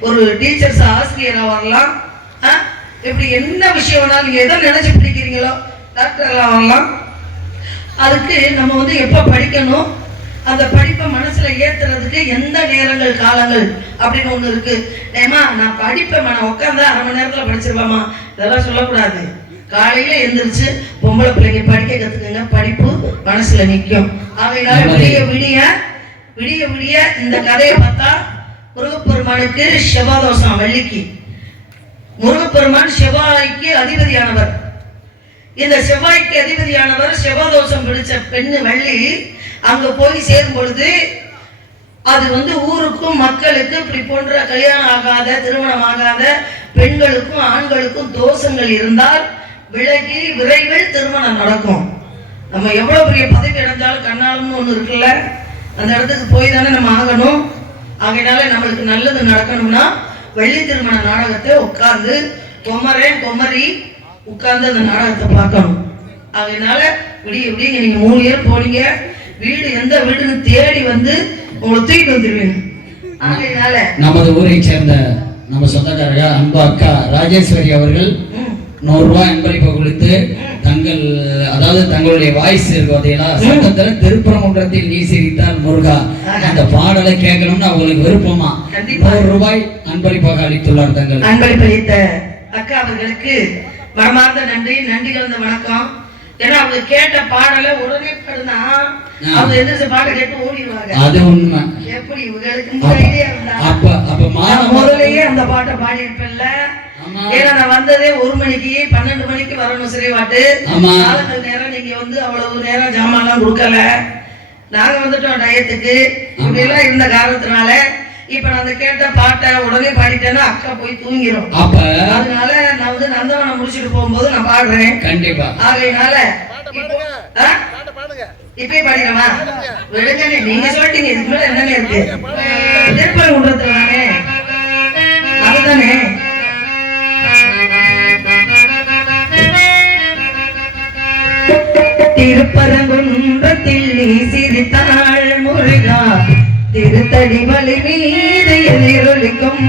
ஒரு டீச்சர்ஸ் ஆசிரியரா வரலாம். இப்படி என்ன விஷயம் வேணாலும் நீங்க எதோ நினைச்சு பிடிக்கிறீங்களோ டாக்டர் எல்லாம் வரலாம். அதுக்கு நம்ம எப்ப படிக்கணும், அந்த படிப்பை மனசுல ஏத்துறதுக்கு எந்த நேரங்கள், காலங்கள் அப்படின்னு ஒண்ணு இருக்கு. ஏமா நான் படிப்பேன், நான் உட்காந்தா 1/2 மணி நேரத்துல படிச்சிருவாமா, இதெல்லாம் சொல்லக்கூடாது. காலையில எந்திரிச்சு பொம்பளை பிள்ளைங்க படிக்க கத்துக்குங்க. படிப்பு மனசுல நிற்கும். ஆகையினால விடிய விடிய விடிய விடிய இந்த கதையை பார்த்தா முருகப்பெருமானுக்கு செவ்வாதோஷம். வெள்ளிக்கு முருகப்பெருமான் செவ்வாய்க்கு அதிபதியானவர். இந்த செவ்வாய்க்கு அதிபதியானவர் செவ்வாதோஷம் பிடிச்ச பெண்ணு வள்ளி அங்க போய் சேரும் பொழுது அது ஊருக்கும் மக்களுக்கு இப்படி போன்ற கல்யாணம் ஆகாத, திருமணம் ஆகாத பெண்களுக்கும் ஆண்களுக்கும் தோஷங்கள் இருந்தால் விலகி விரைவில் திருமணம் நடக்கும். நம்ம எவ்வளவு பெரிய பதவி அடைஞ்சாலும் கண்ணாலும்னு ஒண்ணு இருக்குல்ல, அந்த இடத்துக்கு போய் தானே நம்ம ஆகணும். ஆகையினால நம்மளுக்கு நல்லது நடக்கணும்னா வெள்ளி திருமண நாடகத்தை உட்கார்ந்து கொமரி உட்கார்ந்து அந்த நாடகத்தை பார்க்கணும். அதனால விடிய நீங்க 3 பேர் போனீங்க, வீடு எந்த வீடுன்னு தேடி உங்களை தூக்கிட்டு வந்துருவீங்க. அதனால நமது ஊரை சேர்ந்த நம்ம சொந்தக்காரங்க அன்பு அக்கா ராஜேஸ்வரி அவர்கள் 100 ரூபாய் அன்பளிப்பு கொடுத்து தங்களுடைய வாய்ஸ் இருக்கா சத்தத்துல திருப்பரங்குன்றத்தில் நீ சிரித்தால் முருகா அந்த பாடலை கேட்கணும்னு அவங்களுக்கு விருப்பமா 100 ரூபாய் அன்பளிப்பாக அளித்துள்ளார். தங்கள் அன்பளிப்பளித்த அக்கா அவர்களுக்கு மனமார்ந்த நன்றி கலந்த வணக்கம். ஏன்னா அவங்க கேட்ட பாடலை உடனே பாடுனா அவங்க எதிர்த்து பாட கேட்டு ஓடிடுவாங்க. அது உண்மை. எப்படி இவங்களுக்கு ஐடியா இருந்தா அப்ப முதலையே அந்த பாட்டை பாடி இருப்பேன்ல. ஏன்னா நான் வந்ததே 1 மணிக்கு 12 மணிக்கு வரணும் சிறைவாட்டு. நாலு நேரம் நீங்க அவ்வளவு நேரம் ஜாமான் எல்லாம் கொடுக்கல. நாங்க வந்துட்டோம் டயத்துக்கு. இப்படி எல்லாம் இருந்த காரணத்தினால இப்ப நான் கேட்ட பாட்டை உடனே பாடிட்டேன்னா அக்கா போய் தூங்கிரும். அதனால நான் நந்தவனம் முடிச்சுட்டு போகும்போது நான் பாடுறேன் கண்டிப்பா. ஆகையினால இப்பயே பாடிக்கிறவா விடுங்கண்ணே, நீங்க சொல்லிட்டீங்க. இதுக்கு மேல என்னன்னு இருக்கு? திருப்பரங்குன்றத்துல தானே, அதுதானே. திருப்பரங்குன்றத்தில் நீ சிரித்தாள் முருகா, திருத்தடி மலை மீது எதிரொலிக்கும்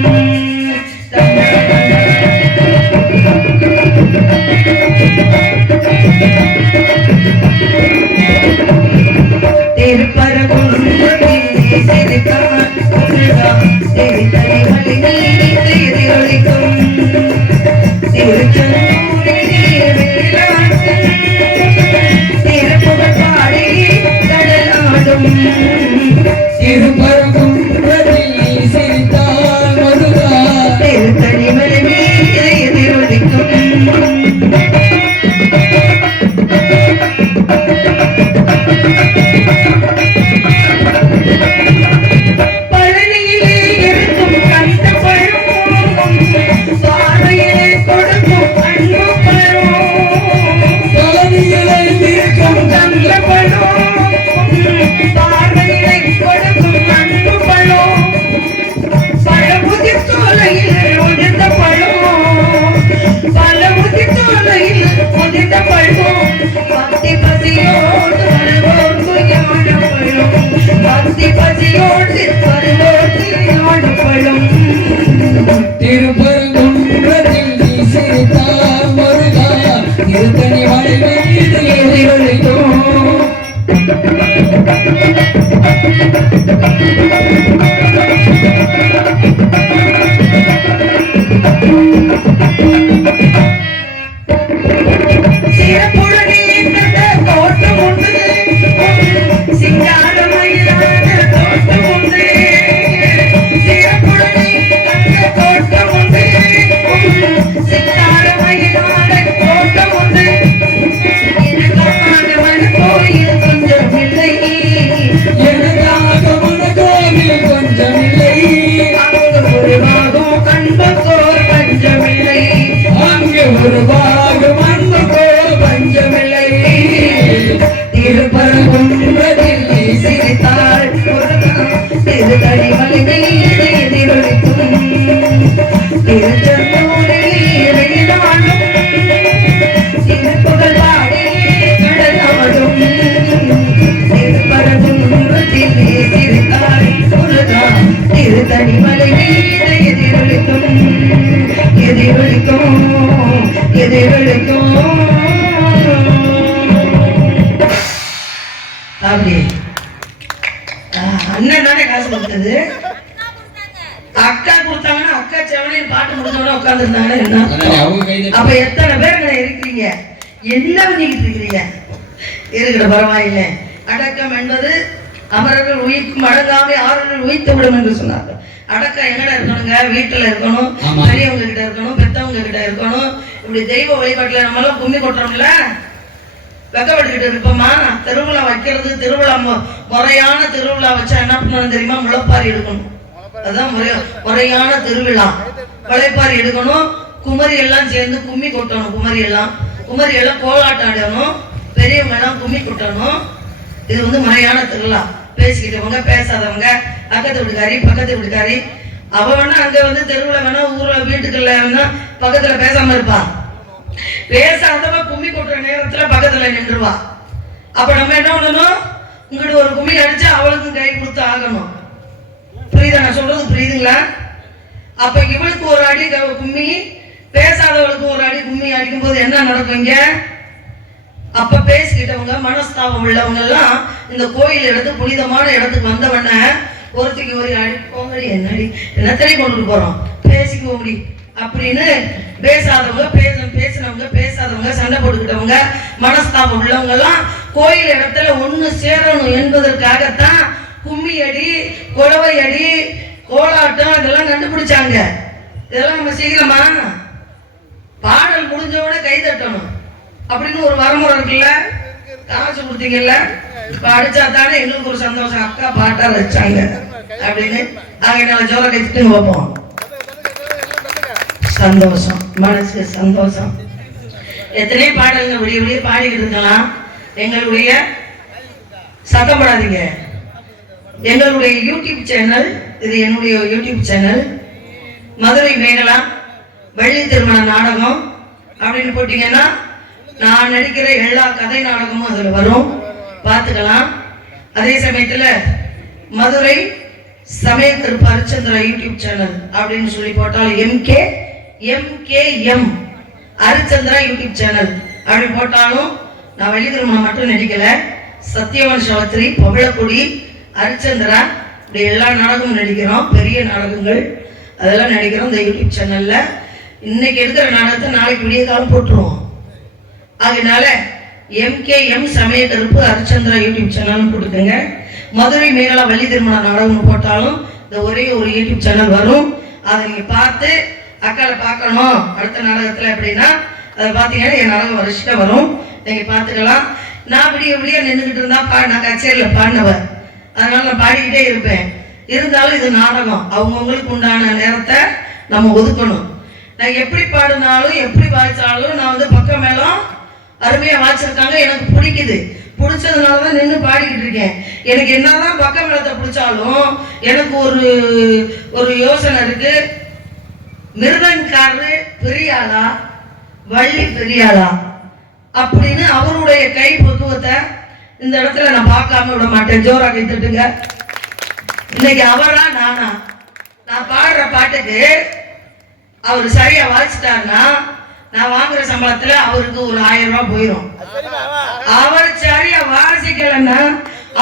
திருப்பரங்குன்றத்தில் நீ சிரித்தாள் முருகா, திருத்தடி மலை மீது எதிரொலிக்கும் திருச்செந்தூரில் திருப்புகழ் பாடி அப்படி அண்ணன் தானே காசு கொடுத்தது. அக்கா கொடுத்தாங்கன்னா அக்கா செவனையும் பாட்டு முடிஞ்சவன உட்காந்துருந்தாங்கன்னா என்ன? அப்ப எத்தனை பேர் இருக்கிறீங்க? என்ன பண்ணிக்கிட்டு இருக்கிறீங்க? இருக்கிற பரவாயில்லை. அடக்கம் என்பது அமரர்கள் உயிர்க்கும் அடங்காமே ஆறுகள் உயிர்த்து விடும் என்று சொன்னார்கள். அடக்கம் எங்கட இருக்கணுங்க? வீட்டுல இருக்கணும், பெரியவங்க கிட்ட இருக்கணும், பெத்தவங்க கிட்ட இருக்கணும். இப்படி தெய்வ வழிபாட்டுல நம்மளாம் கும்மி கொட்டுறோம்ல, வெக்கப்பட்டுக்கிட்டு இருப்போமா? திருவிழா வைக்கிறது, திருவிழா முறையான திருவிழா வச்சா என்ன பண்ணணும் தெரியுமா? முளைப்பாரி எடுக்கணும். அதுதான் முறையான திருவிழா. முளைப்பாரி எடுக்கணும். குமரி எல்லாம் சேர்ந்து கும்மி கொட்டணும். குமரி எல்லாம் கோலாட்டம் ஆடணும். பெரியவங்க எல்லாம் கும்மி கொட்டணும். இது முறையான திருவிழா. பேசிக்கிட்டவங்க, பேசாதவங்க, பக்கத்து வீட்டுக்காரி, பக்கத்து வீட்டுக்காரி, அவ வேணா அங்க தெருவுல வேணா, ஊர்ல வீட்டுக்குள்ள வேணா பக்கத்துல பேசாம இருப்பா. பேசாதவ கும்மி கொட்டுற நேரத்துல பக்கத்துல நின்றுவா. அப்ப நம்ம என்ன பண்ணணும்? இங்கிட்டு ஒரு கும்மி அடிச்சு அவளுக்கும் கை கொடுத்து ஆகணும். புரியுதா நான் சொல்றது? புரியுதுங்களா? அப்ப இவளுக்கு ஒரு அடி கும்மி, பேசாதவளுக்கு ஒரு அடி கும்மி அடிக்கும் போது என்ன நடக்குங்க? அப்ப பேசிக்கிட்டவங்க, மனஸ்தாபம் உள்ளவங்க எல்லாம் இந்த கோயில் இடத்து புனிதமான இடத்துக்கு வந்தவன ஒருத்திக்கு ஒரு அடி போங்கடி, என்னடி என்னத்தடி கொண்டு போறோம், பேசிக்கோங்கடி அப்படின்னு பேசாதவங்க, பேசினவங்க, பேசாதவங்க, சண்டை போட்டுக்கிட்டவங்க, மனஸ்தாபம் உள்ளவங்க எல்லாம் கோயில் இடத்துல ஒண்ணு சேரணும் என்பதற்காகத்தான் கும்மி அடி, குழவை அடி, கோலாட்டம் இதெல்லாம் கண்டுபிடிச்சாங்க. இதெல்லாம் நம்ம செய்யலாமா? பாடல் முடிஞ்சவன கை தட்டணும் அப்படின்னு ஒரு வரமுறை இருக்குல்ல. காசு கொடுத்தீங்கல்ல, அடிச்சா தானே எங்களுக்கு ஒரு சந்தோஷம். அக்கா பாட்டா வச்சாங்க அப்படின்னு நாங்க ஜோர கழிச்சுட்டு வைப்போம். சந்தோஷம், மனசு சந்தோஷம். எத்தனை பாடல்கள் விடிய விடிய பாடிக்கிட்டு இருக்கலாம். எங்களுடைய சத்தப்படாதீங்க. எங்களுடைய யூடியூப் சேனல், இது என்னுடைய யூடியூப் சேனல், மதுரை மேகலா வள்ளி திருமண நாடகம் அப்படின்னு போட்டீங்கன்னா நான் நடிக்கிற எல்லா கதை நாடகமும் அதுல வரும், பார்த்துக்கலாம். அதே சமயத்துல மதுரை சமய திரு ஹரிச்சந்திரா யூடியூப் சேனல் அப்படின்னு சொல்லி போட்டாலும் MKM ஹரிச்சந்திரா யூடியூப் சேனல் அப்படி போட்டாலும் நான் வள்ளி திருமணம் மட்டும் நடிக்கல, சத்தியவன் சவத்திரி, பவளக்குடி, ஹரிச்சந்திரா இப்படி எல்லா நாடகமும் நடிக்கிறோம். பெரிய நாடகங்கள் அதெல்லாம் நடிக்கிறோம் இந்த யூடியூப் சேனல்ல. இன்னைக்கு எடுக்கிற நாடகத்தை நாளைக்கு விடிய காலம் போட்டுருவோம். அதனால MKM சமய கருப்பு ஹரிச்சந்திரா யூடியூப் சேனல் கொடுத்துங்க. மதுரை மேகலா வள்ளி திருமண நாடகம் போட்டாலும் இந்த ஒரே ஒரு யூடியூப் சேனல் வரும். அதை நீங்க பார்த்து அக்கால பார்க்கணும் அடுத்த நாடகத்துல அப்படின்னா அதை பார்த்தீங்கன்னா என் நாடகம் வருஷத்துல வரும், நீங்க பார்த்துக்கலாம். நான் விடிய விடிய நின்றுகிட்டு இருந்தா நான் கச்சேரியில் பாடினவன், அதனால நான் பாடிக்கிட்டே இருப்பேன். இருந்தாலும் இது நாடகம், அவங்கவுங்களுக்கு உண்டான நேரத்தை நம்ம ஒதுக்கணும். நான் எப்படி பாடினாலும் எப்படி வாய்ச்சாலும் நான் பக்கம் மேலும் அருமையா வாய்ச்சிருக்காங்க, எனக்கு பிடிக்குது. பிடிச்சதுனாலதான் நின்று பாடிக்கிட்டு இருக்கேன். எனக்கு என்னதான் பக்கம் மேளத்தை பிடிச்சாலும் எனக்கு ஒரு யோசனை இருக்கு. மிருதன்காரரு பெரியாளா, வள்ளி பெரியாளா அப்படின்னு அவருடைய கை பக்குவத்தை இந்த இடத்துல நான் பார்க்காம விட மாட்டேன். ஜோரா கை தட்டுங்க. இன்னைக்கு அவரா நானா? நான் பாடுற பாட்டுக்கு அவர் சரியா வாசிட்டாருன்னா நான் வாங்குற சம்பளத்துல அவருக்கு ஒரு 1000 ரூபாய் போயிடும். அவர் சரியா வாசிக்கலன்னா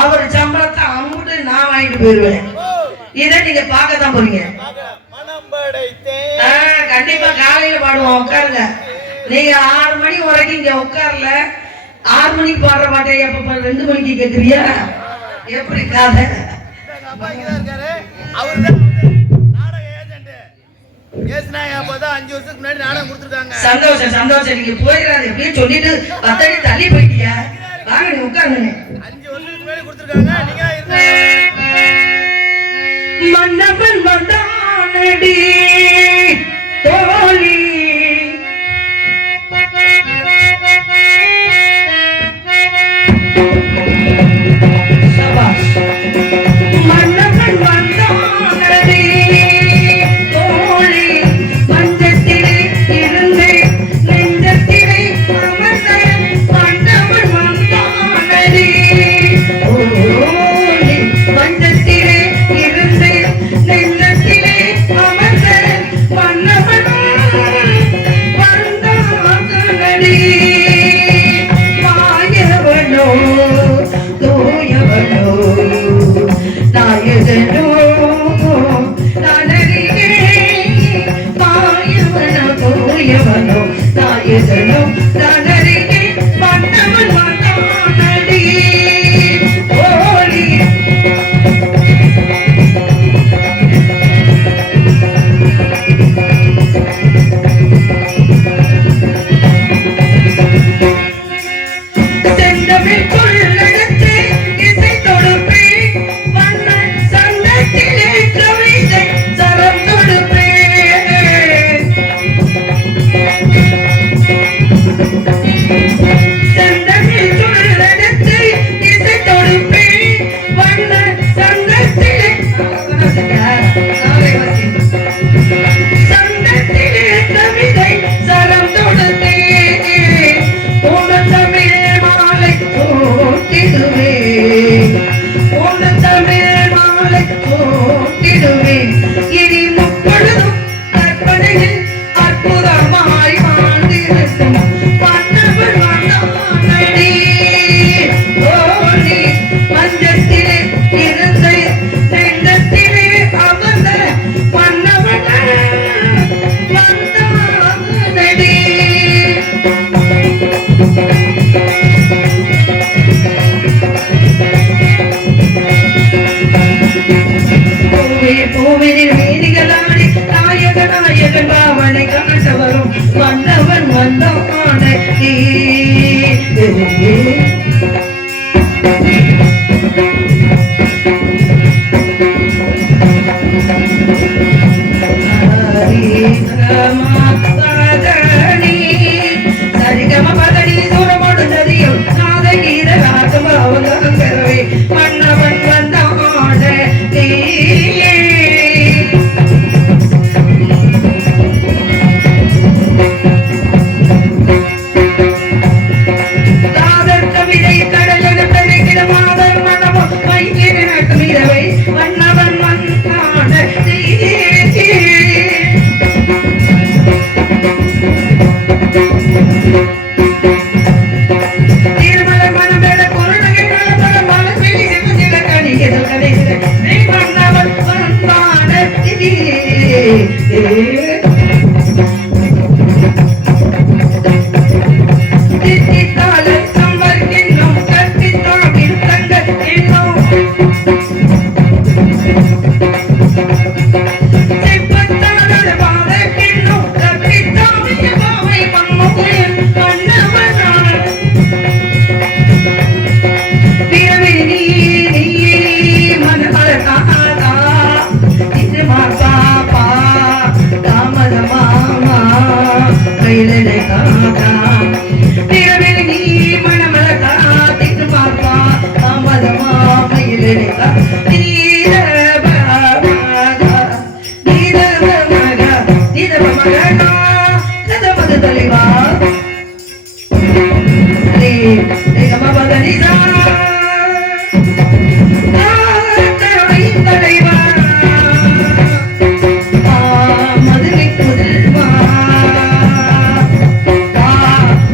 அவர் சம்பளத்தை அம்முட்டு நான் வாங்கிட்டு போயிருவேன். இதை நீங்க பார்க்கத்தான் போறீங்க. கண்டிப்பா காலையில பாடுவோம், உட்காருங்க. நீங்க 6 மணி வரைக்கும் இங்க உட்காரல, 6 மணிக்கு பாடுற பாட்டே எப்ப 2 மணிக்கு கேக்குறியா? எப்படி காதை? சந்தோஷம் சந்தோஷம். நீங்க போயிடாது எப்படியே சொல்லிட்டு 10 அடி தள்ளி போயிட்டியா? வாங்க நீ உட்காருங்க. 5 வருஷத்துக்கு முன்னாடி கொடுத்துருக்காங்க. மன்னவன் வந்தானடி தோழி, சபாஷ். மன்னவன் வந்தானடி தோழி, மஞ்சத்திலே இருந்து நெஞ்சத்திலே அமர்ந்த மன்னவன் வந்தானடி தோழி, மஞ்சத்திலே இருந்து நெஞ்சத்திலே அமர்ந்த பெரியவனோ நாயகனோ நானறிகே மன்னவன் வந்தானடி ஓடி செந்தமிழ் கொள்ளெடுத்து இசை தொடுப்பே வண்ண சங்கத்திலே கவிதை சரம் தொடுப்பே செந்தமிழ் கொள்ளெடுத்து இசை தொடுப்பே வண்ண சங்கத்திலே சங்கத்திலே கவிதை சரம் தொடுத்தே உன் தமிழ் மாலை போட்டிடுவே உன் தமிழ் மாலை போட்டிடுவே இனி முப்பொழுதும் கற்பனையில் அற்புதமாய் வாழ்ந்திருக்கும் மன்னவன் வந்தானடி ஓடி மஞ்சத்திலே இருந்த நெஞ்சத்திலே அமர்ந்த மன்னவன் வந்தானடி பூவினில் வீதிகளாடி நாயக நாயகன் பாவனை காட்ட வரும் மன்னவன் வந்தான சரிகம பதனி சூரமோடு நதியும் நாதகீத ராசமாவங்கரவே மன்னவன் வந்தான காதல் கவிதை கடலென பெருகிற மாதர் மனமும் வைத்திர நட்டமிரவை மன்னவன் வந்தான திருமலை மனமேல குருநகை மலபல மலர்விழி சிவசில கணிகள் கடைசில நீ மன்னவன் வந்தான தித்தித்தாலை சம்பர்க்கின்னும் கற்பித்தாவில் தங்கள் இன்னும் செப்பத்தானோட பாதக்கின்னும் கற்பித்தாவிய பாவை மன்மோகன் மன்னவனான பிறவி நீ மனமல காதா இது மாப்பா தாமத மாமா கையிலே காதா பிறவி நீ மனமல காதிது மாப்பா தாமத மாமா கையிலே நீர பாபா நீர மகா நீர மகனா கதமது தலைவா தலைவா மதுரை முதல்வா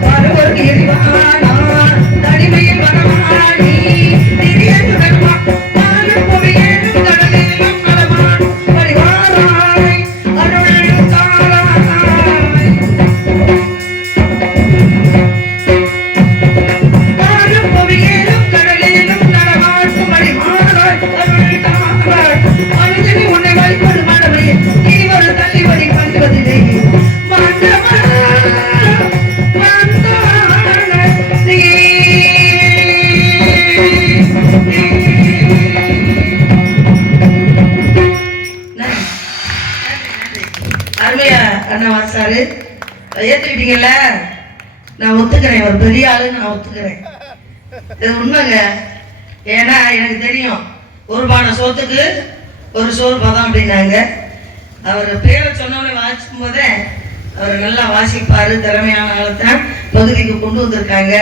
வரவருக்கு எரிவானா தனிமையில் வரவாணி திரிய சுடர்வா பாலும் பொவியேனும் கடலிலும் கடமான் பரிவாராய் அருள் தாராய் பாலும் பொவியேனும் கடலிலும் நடமாட்டும் பரிவாராய் அருள் தாராய் மனிதனி உன்னை வழிபடும் மனமே இனி ஒரு தள்ளிவடி பண்ணுவதில்லை மன்னவன் அருமையா அண்ணா வாசாரு ஏத்துக்கிட்டீங்கல்ல. நான் ஒத்துக்கிறேன், ஒரு பெரிய ஆளுன்னு நான் ஒத்துக்கிறேன். இது உண்மைங்க. ஏன்னா எனக்கு தெரியும் ஒரு பானை சோத்துக்கு ஒரு சோறு பதம் அப்படின்னாங்க. அவர் பேரை சொன்னவனே வாசிக்கும் போதே அவர் நல்லா வாசிப்பாரு, திறமையான ஆளத்தான் பகுதிக்கு கொண்டு வந்திருக்காங்க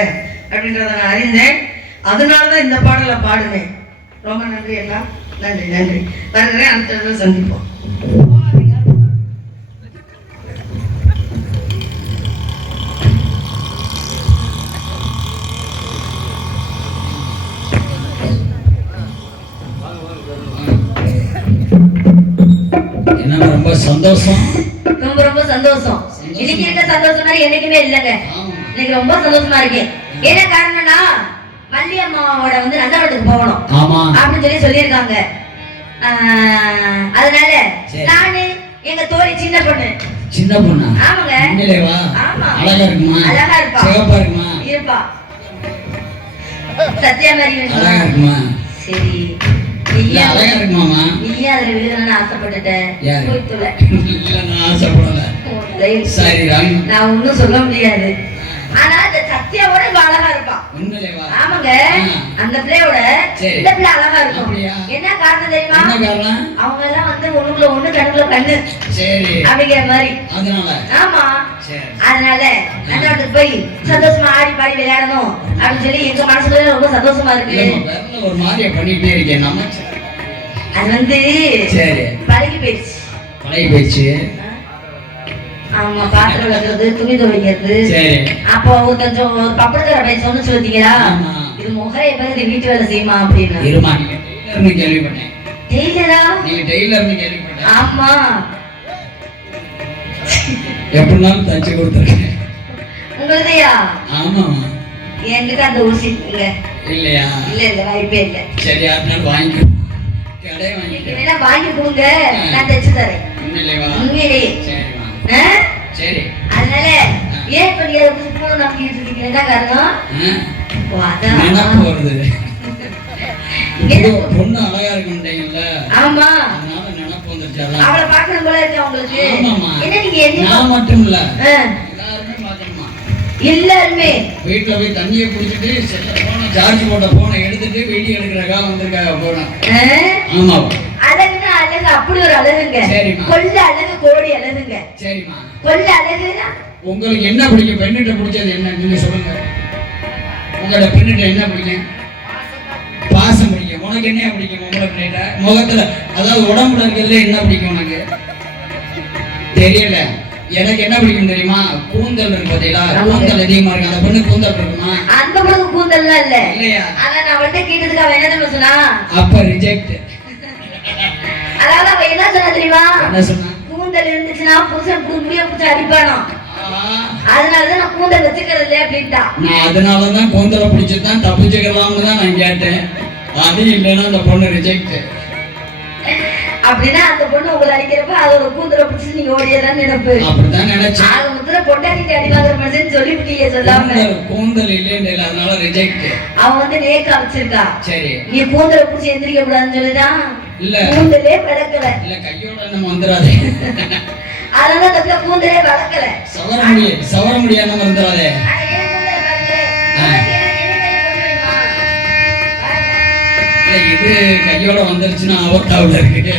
அப்படின்றத நான் அறிந்தேன். அதனாலதான் இந்த பாடலை பாடுனேன். ரொம்ப நன்றி எல்லாம். நன்றி நன்றி. வருகிறேன், அடுத்த சந்திப்போம். ரொம்ப சந்தோஷம், ரொம்ப ரொம்ப சந்தோஷம். இன்னைக்கு இருக்க சந்தோஷம் மாதிரி என்னைக்குமே இல்லைங்க. ஆமா. இன்னைக்கு ரொம்ப சந்தோஷமா இருக்கேன். என்ன காரணம்னா வள்ளியம்மாவோட வந்து நந்தவனத்துக்கு போகணும் ஆமா அப்படின்னு சொல்லியிருக்காங்க. அதனால சரி. நானு எங்க தோழி சின்ன பொண்ணு. சின்ன பொண்ணா? ஆமாங்க. உண்மையிலேவா? ஆமா. அழகா இருக்குமா? அழகா இருப்பா. சிவப்பா இருக்குமா? இருப்பா. சத்யா மாதிரி அழகா வேணுமா? இருக்குமா? சரி. இல்ல, அழகா இருக்குமாமா? நீயே அதுல விழுகணும்னு ஆசைப்பட்டுட்டேன். யாரு? போய் தொலை. இல்ல, நான் ஆசைப்படல. சரி ராணி. நான் ஒண்ணும் சொல்ல முடியாது. ஆனா அந்த சத்யாவோட இவ அழகா இருப்பான். உண்மையிலேவா? ஆமாங்க. அந்த பிள்ளையோட சரி. இந்த பிள்ளை அழகா இருக்கும். அப்படியா? என்ன காரணம் தெரியுமா? என்ன காரணம்? அவங்க எல்லாம் வந்து ஒண்ணுக்குள்ள ஒண்ணு கண்ணுக்குள்ள கண்ணு சரி. அப்படிங்கிற மாதிரி. அதனால ஆமா. சரி. அதனால நந்தவனத்துக்கு போய் சந்தோஷமா ஆடி பாடி விளையாடணும் அப்படின்னு சொல்லி எங்க மனசுல ரொம்ப சந்தோஷமா இருக்கு. இல்லம்மா, விரல்ல ஒரு மாதிரியா பண்ணிட்டே இருக்கேன் நம்ம. அது வந்து சரி. பழகி போயிடுச்சு. பழகி போயிடுச்சு. ஆமா, பாத்திரம் விளக்குறது, துணி துவைக்கிறது. சரி. அப்போ கொஞ்சம் ஒரு பப்படக்கார பையன் சொன்னு சொல்லிட்டீங்களா, ஆமா. இது முகரை எப்ப வீட்டு வேலை செய்யுமா அப்படின்னு. இருமா, நீங்க டெய்லர்னு கேள்விப்பட்டேன். டெய்லரா? நீங்க டெய்லர்னு கேள்விப்பட்டேன். ஆமா. எப்படினாலும் தச்சு கொடுத்துருக்கேன். உங்களுதையா? ஆமா. என்கிட்ட அந்த ஊசி இல்ல. இல்லையா? இல்ல இல்ல, வாய்ப்பே இல்ல. சரி, யாருனாலும் வாங்கிக்கோ. கடையை வாங்கிக்கோ. வேணா வாங்கி கொடுங்க, நான் தைச்சு தரேன். உண்மையிலேவா? உண்மையிலே. சரிம்மா. சரி. அதனால ஏன் இப்ப நீ அதை புதுப்பூர்வம் நம்பிக்கிட்டு இருக்கீங்க? என்ன காரணம்? ஓ, அதான். நினப்பு வருது. என்ன? பொண்ணு அழகா இருக்குன்றீங்கல்ல, ஆமா, அதனால நினப்பு வந்துருச்சு. அதான். அவளை பார்க்கணும் போல இருக்கா உங்களுக்கு? ஆமாம்மா. என்ன நீங்க என்ன? நான் மட்டும் இல்ல, எல்லாருமே பார்க்கணுமா? எல்லாருமே வீட்டுல போய் தண்ணியை குடிச்சிட்டு செல்ல போன சார்ஜ் போட்ட போனை எடுத்துட்டு வீடியோ எடுக்கிறக்காக வந்திருக்காங்க போனேன். ஆமா. அழகுன்னா அழகு அப்படி ஒரு அழகுங்க. சரிம்மா. கொல்ல அழகு கோடி அழகுங்க. சரிம்மா. கொல்ல அழகுனா உங்களுக்கு என்ன பிடிக்கும்? பெண்ணிட்ட பிடிச்சது என்ன நீங்க சொல்லுங்க. உங்களோட பெண்ணிட்ட என்ன பிடிக்கும்? பாசம் பிடிக்கும். உனக்கு என்ன பிடிக்கும்? உங்களை பெண்ணிட்ட முகத்துல, அதாவது உடம்புல இருக்கிறதுல என்ன பிடிக்கும் உனக்கு? தெரியல. எனக்கு என்ன பிடிக்கும் தெரியுமா? கூந்தல் இருக்கு பாத்தீங்களா? கூந்தல் அதிகமா இருக்கு. அந்த பொண்ணு கூந்தல் இருக்குமா? அந்த பொண்ணு கூந்தல்லாம் இல்ல. இல்லையா? ஆனா நான் அவள்கிட்ட கேட்டதுக்கு அவ என்ன தெரியுமா சொன்னா? அப்ப ரிஜெக்ட். அதாவது அவ என்ன சொன்னா தெரியுமா? என்ன சொன்னா? கூந்தல் இருந்துச்சுன்னா புருஷன் முடிய புடிச்சு அடிப்பானோ, ஆஹா. அதனாலதான் நான் கூந்தல் வச்சுக்கிறது இல்ல அப்படின்ட்டா. நான் அதனாலதான் கூந்தலை பிடிச்சதான் தப்பிச்சுக்கலாம்னு தான் நான் கேட்டேன். அது இல்லைன்னா அந்த பொண்ணு ரிஜெக்ட். அப்படின்னா அந்த பொண்ணு உங்களை அடிக்கிறப்ப அதோட கூந்தலை பிடிச்சி நீங்க ஓடியதான் நினைப்பு. அப்படிதான் நினைச்சேன். அது முத்திர பொண்டாட்டிட்டு அடி வாங்குற மனுஷன் சொல்லிவிட்டீங்க சொல்லாம. கூந்தல் இல்லைன்னு அதனால ரிஜெக்ட். அவன் வந்து நேக்கா வச்சிருக்கா. சரி. நீ கூந்தலை பிடிச்சி எந்திரிக்க கூடாதுன்னு சொல்லிதான் இல்ல கூந்தலே வளர்க்கல. இல்ல, கையோட நம்ம வந்துடாதே. அதனால அந்த கூந்தலே வளர்க்கல. சவர முடியாம வந்துடாதே. இல்ல, இது கையோட வந்துருச்சுன்னா அவத்தாவுல இருக்கு.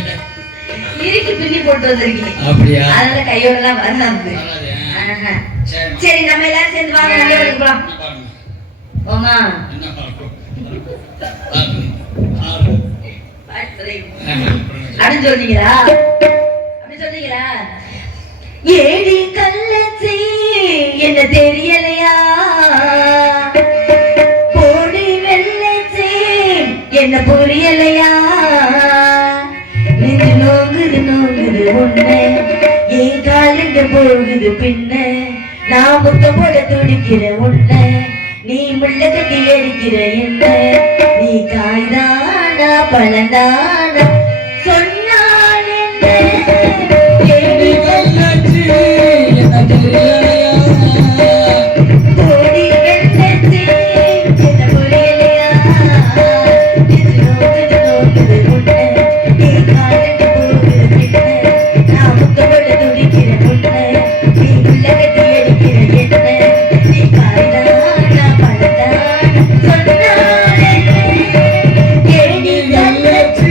இறுக்கி பின்னி போட்டு வந்திருக்கீங்க. அப்படியா? அதனால கையோட எல்லாம் வராது. ஆஹா. சரி, நம்ம எல்லாரும் சேர்ந்து வாங்க, நல்ல போலாம். போமா. அப்படின்னு சொன்னீங்களா? அப்படி சொன்னீங்களா? ஏடி கள்ளச்சி என்ன தெரியலையா, போடி வெள்ளச்சி என்ன புரியலையா, நெஞ்சு நோங்குது நோங்குது உன்னை, என் காலுங்க போகுது பின்ன, நான் முத்தம் போட துடிக்கிற உன்னை, நீ முள்ள கட்டி அடிக்கிற என்ன, நீ காய்தானா பழந்தானா சொன்னால் என்ன, ஏடி கள்ளச்சி என்ன தெரியலையா, போடி வெள்ளச்சி என்ன புரியலையா, நெஞ்சு நோக்குது நோக்குது உன்னை, நீ காலுங்க போகுது பின்ன, நான் முத்தம் போட துடிக்கிற உன்னை, நீ முள்ள கட்டி அடிக்கிற என்ன, நீ காய்தானா பழந்தானா சொன்னால் என்ன, ஏடி கள்ளச்சி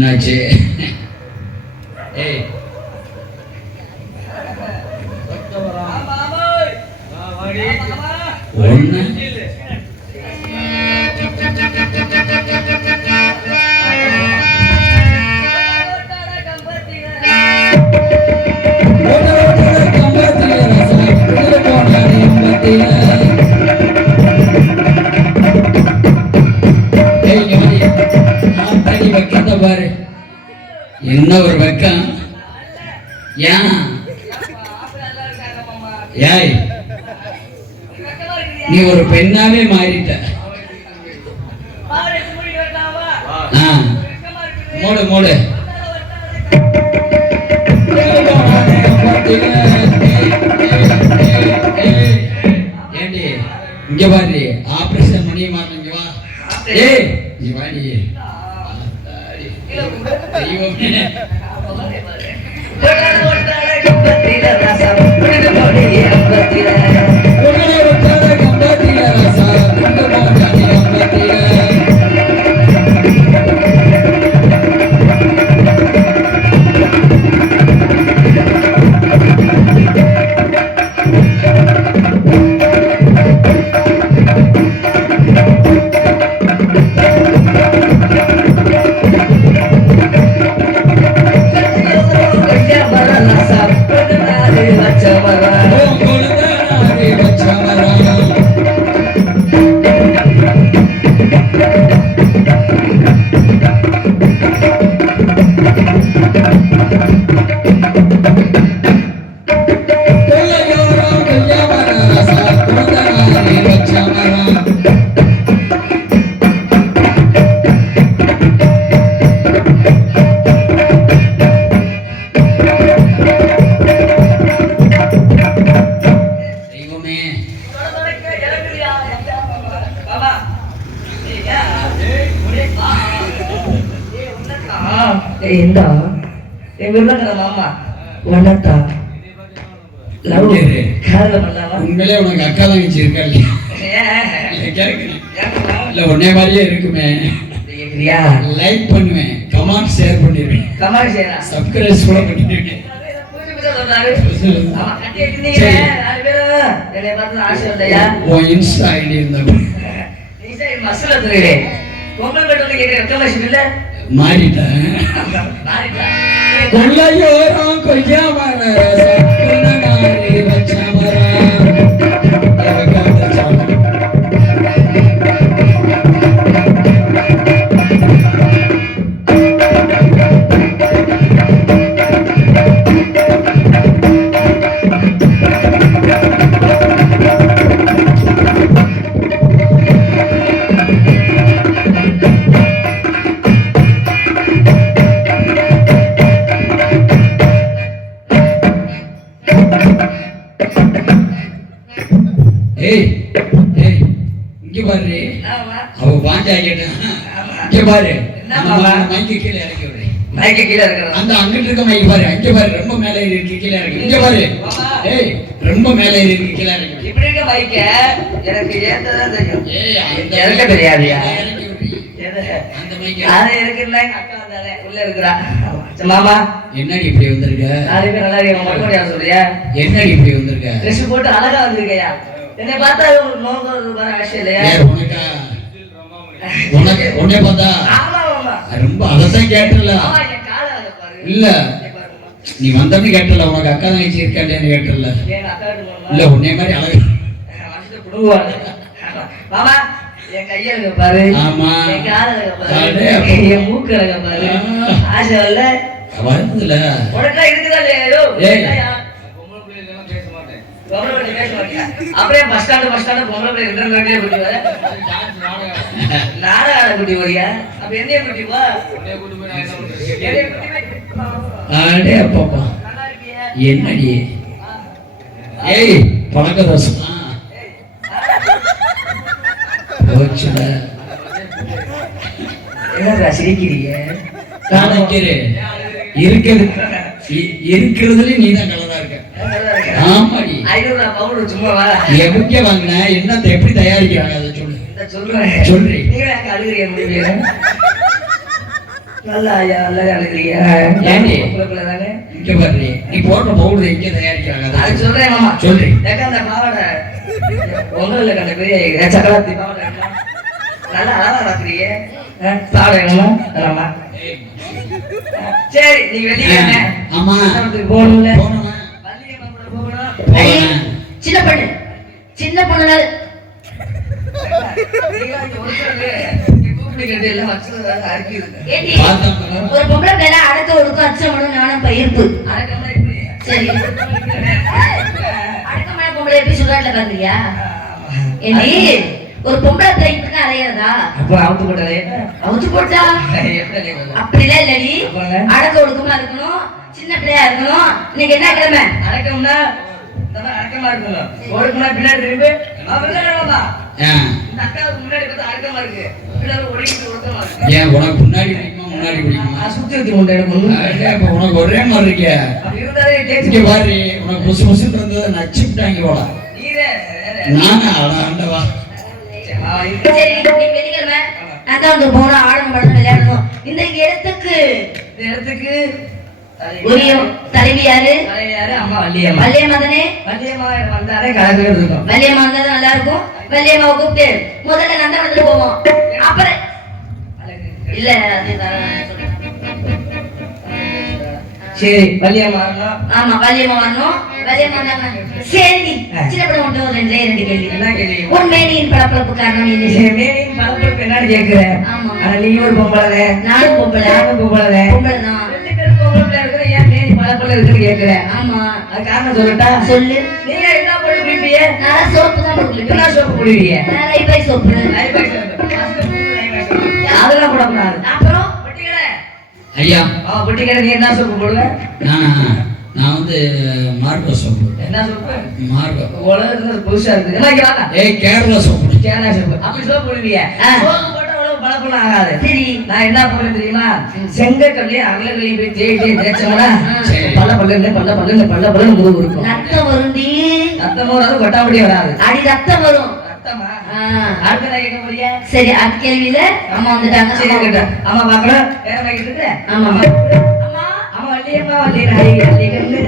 என்னாச்சு? ஏய் ஒண்ணு பாரு என்ன ஒரு வெக்கம். ஏன் ஏய் நீ ஒரு பெண்ணாவே மாறிட்ட. மூடு மூடு. ஏண்டி இங்க பாரு, ஆபரேஷன் பண்ணி மாட்டேன். இங்க வா. ஏய் இங்க வாடி. இந்த மாமா வணத்தா லவ் காதல பண்ணலாமா? உண்மையிலே உனக்கு அக்கா தங்கச்சி இருக்கா இல்லையா? இல்ல உன்னே மாதிரியே இருக்குமே. லைக் பண்ணுவேன், கமெண்ட் ஷேர் பண்ணிடுவேன், கமெண்ட் ஷேர் சப்ஸ்கிரைப் கூட பண்ணிடுவேன். உன் இன்ஸ்டா ஐடி இருந்தா மாறிட்டேன். கொள்ளையோரம் கொய்யா மரம் வச்ச இங்க பாரு, அவ பாஞ்சா கேட்டான். இங்க பாரு, மைக்கு கீழே இறக்கி விடுறேன். மைக்கு கீழே இருக்கிற அந்த அங்கிட்டு இருக்க மைக்கு பாரு, அங்க பாரு, ரொம்ப மேலே இருக்கு, கீழே இறக்கி. இங்க பாரு, ஏய் ரொம்ப மேலே இருக்கு, கீழே இறக்கி. இப்படி இருக்க மைக்க எனக்கு ஏத்ததான் தெரியும். ஏய் அந்த எனக்கு தெரியாதியா? இறக்கி விடு. அந்த மைக்கு அது இருக்குல்ல, எங்க அக்கா வந்தாலே உள்ள இருக்கிறா. மாமா என்னடி இப்படி வந்திருக்க? நாளைக்கு நல்லா இருக்கு. மொட்டை சொல்றியா? என்னடி இப்படி வந்திருக்க? ட்ரெஸ் போட்டு அழகா வந்திருக்கையா? என்னை பார்த்தா ஒரு நோக்கம் வர அவசியம் இல்லையா? உனக்கா உனக்கு உன்னை பார்த்தா ஆமா மாமா, ரொம்ப அதத்தான் கேட்டல. ஆமா என் காலை அழகா பாரு. இல்ல நீ வந்தப்படி கேட்டல, உனக்கு அக்கா தங்கச்சி இருக்கான்னு கேட்டல. எங்க அக்கா போனோமா? இல்ல உன்னை மாதிரி அழகு மனசுல குடுவாங்க. மாமா என் கையை அழகா பாரு. ஆமா என் காலை அழகா பாரு. அடே. என் மூக்கு அழகா பாரு. ஆசை வரல வருதுல. உனக்கா இருக்குதா இல்லையா? ஏய். அப்படியே பஸ் ஸ்டாண்டு பொம்பளை பிள்ளை ரெண்டு குட்டி வர நாடகாட குட்டி வரியா? அப்ப என்னைய குட்டி வா. அடே அப்பா என்னடி? ஏய் பழக்க தோசமா போச்சுல. என்னடா சிரிக்கிறீங்க? நான் நிக்கிறேன். இருக்கிறதுல நீ தான் கலரா இருக்க. ஆமாடி. 500 பவுடர் சும்மா வா. எங்க வாங்கின? என்னத்தை எப்படி தயாரிக்கிறாங்க அதை சொல்லு. சொல்றேன் சொல்றி. நீங்க அழுகிறீங்க முடியல. நல்லா ஐயா நல்லா அழுகிறீங்க ஏண்டி? உங்களுக்குள்ள தானே இங்க பாரு நீ போட்ட பவுடர் எங்க தயாரிக்கிறாங்க அது சொல்றேன் மாமா சொல்றேன் ஏக்கா அந்த பாவாடை உங்களை கண்ட பெரிய சக்கராத்தி பாவாடை நல்லா அழகா பார்க்குறீங்க பாவாடை வேணுமா வேணாமா சரி நீங்க வெளியே ஆமா போகணும்ல போனோமா வள்ளியம்மா கூட போகணும் ஐயே, சின்ன பொண்ணு சின்ன பொண்ணு ஏண்டி? ஒரு பொம்பளை பிள்ளை அடக்க ஒடுக்கும் அச்சமனும் நானும் பயிர்ப்பு சரி அடக்கமான பொம்பளை எப்படி சுடாட்ல பாக்குறியா ஏண்டி ஒரு பொம்பளை பிள்ளை இப்படிதான் அலையிறதா அவுத்து போட்டா அப்படிலாம் இல்லடி அடக்க ஒடுக்கமா இருக்கணும் சின்ன பிள்ளையா இருக்கணும் இன்னைக்கு என்ன கிழமை அடக்கம்னா அடக்கமா இருக்கணும் ஒழுக்கமா பின்னாடி திரும்பி இந்த அக்காவுக்கு முன்னாடி பார்த்தா அடக்கமா இருக்கு பின்னாடி ஒழுங்கிட்டு ஒழுக்கமா இருக்கு ஏன் உனக்கு முன்னாடி பிடிக்குமா முன்னாடி பிடிக்குமா சுத்தி ஊத்தி கொண்டு எடுக்கணும் இப்ப உனக்கு ஒரே மாதிரி இருக்கிய அப்படி இருந்தாலே இங்க தேய்ச்சி பாரு உனக்கு புசு புசுன்னு இருந்ததை நச்சுட்டாங்க போல நீரே நானா ஆண்டவா சரி இன்னைக்கு வெள்ளிக்கிழமை நான் தான் வந்து போறோம் ஆடணும் படணும் விளையாடணும் இந்த இடத்துக்கு இந்த இடத்துக்கு உரிய தலைவி யாரு தலைவியாரு அம்மா வள்ளியம்மா வள்ளியம்மா தானே வள்ளியம்மா வந்தாலே கலந்து இருக்கும் வள்ளியம்மா வந்தா நல்லா இருக்கும் வள்ளியம்மாவை கூப்பிட்டு முதல்ல நந்தவனத்துக்கு போவோம் அப்புறம் இல்ல சரி வள்ளியம்மா வரணும் ஆமா வள்ளியம்மா வரணும் வள்ளியம்மா வந்தாங்க சரி சின்ன படம் மட்டும் ரெண்டு கேள்வி என்ன கேள்வி உன் மேனியின் பளபளப்பு காரணம் என்ன மேனின் பலப்பொருப்பு என்னன்னு கேட்கிறேன் ஆமா ஆனா நீங்க ஒரு பொம்பளை நானும் பொம்பளை நானும் பொம்பளை பொம்பளை தான் ரெண்டு பேரும் பொம்பளை இருக்கிற ஏன் மேனி பலப்பொருள் இருக்குன்னு கேட்கிறேன் ஆமா அது காரணம் சொல்லட்டா சொல்லு நீங்க என்ன பொருள் குடிப்பீங்க நான் சோப்பு தான் போட்டுருக்கேன் என்ன சோப்பு குடிப்பீங்க நான் லைஃபை சோப்பு அதெல்லாம் போடக்கூடாது அப்புறம் பொட்டிக்கடை ஐயா பொட்டிக்கடை நீ என்ன சோப்பு போடுவ நான் வந்து மார்க்கோ சோப்பு என்ன சோப்பு மார்க்கோ உலகத்துல புதுசா இருக்கு என்ன கேட்டா ஏய் கேரளா சோப்பு கேரளா சோப்பு அப்படி சோப்பு போடுவீங்க சோப்பு போட்டா உலகம் பலப்பொருள் ஆகாது சரி நான் என்ன பண்ண தெரியுமா செங்கக்கல்லையும் அகலக்கல்லையும் போய் தேடி தேய்ச்சோம்னா சரி. பல்ல முதுகு இருக்கும் ரத்தம் வருண்டி ரத்தமும் வராது கொட்டாமடியும் வராது அடி ரத்தம் வரும் ரத்தமா ஆ. அடுத்த நான் கேட்க போறியா சரி அடுத்த கேள்வியில அம்மா வந்துட்டாங்க சரி கேட்டேன் அம்மா பாக்கலாம் வேற வாங்கிட்டு இருக்க ஆமா அம்மா அம்மா அம்மா வள்ளியம்மா வள்ளி நாய் வள்ளி கண்ணு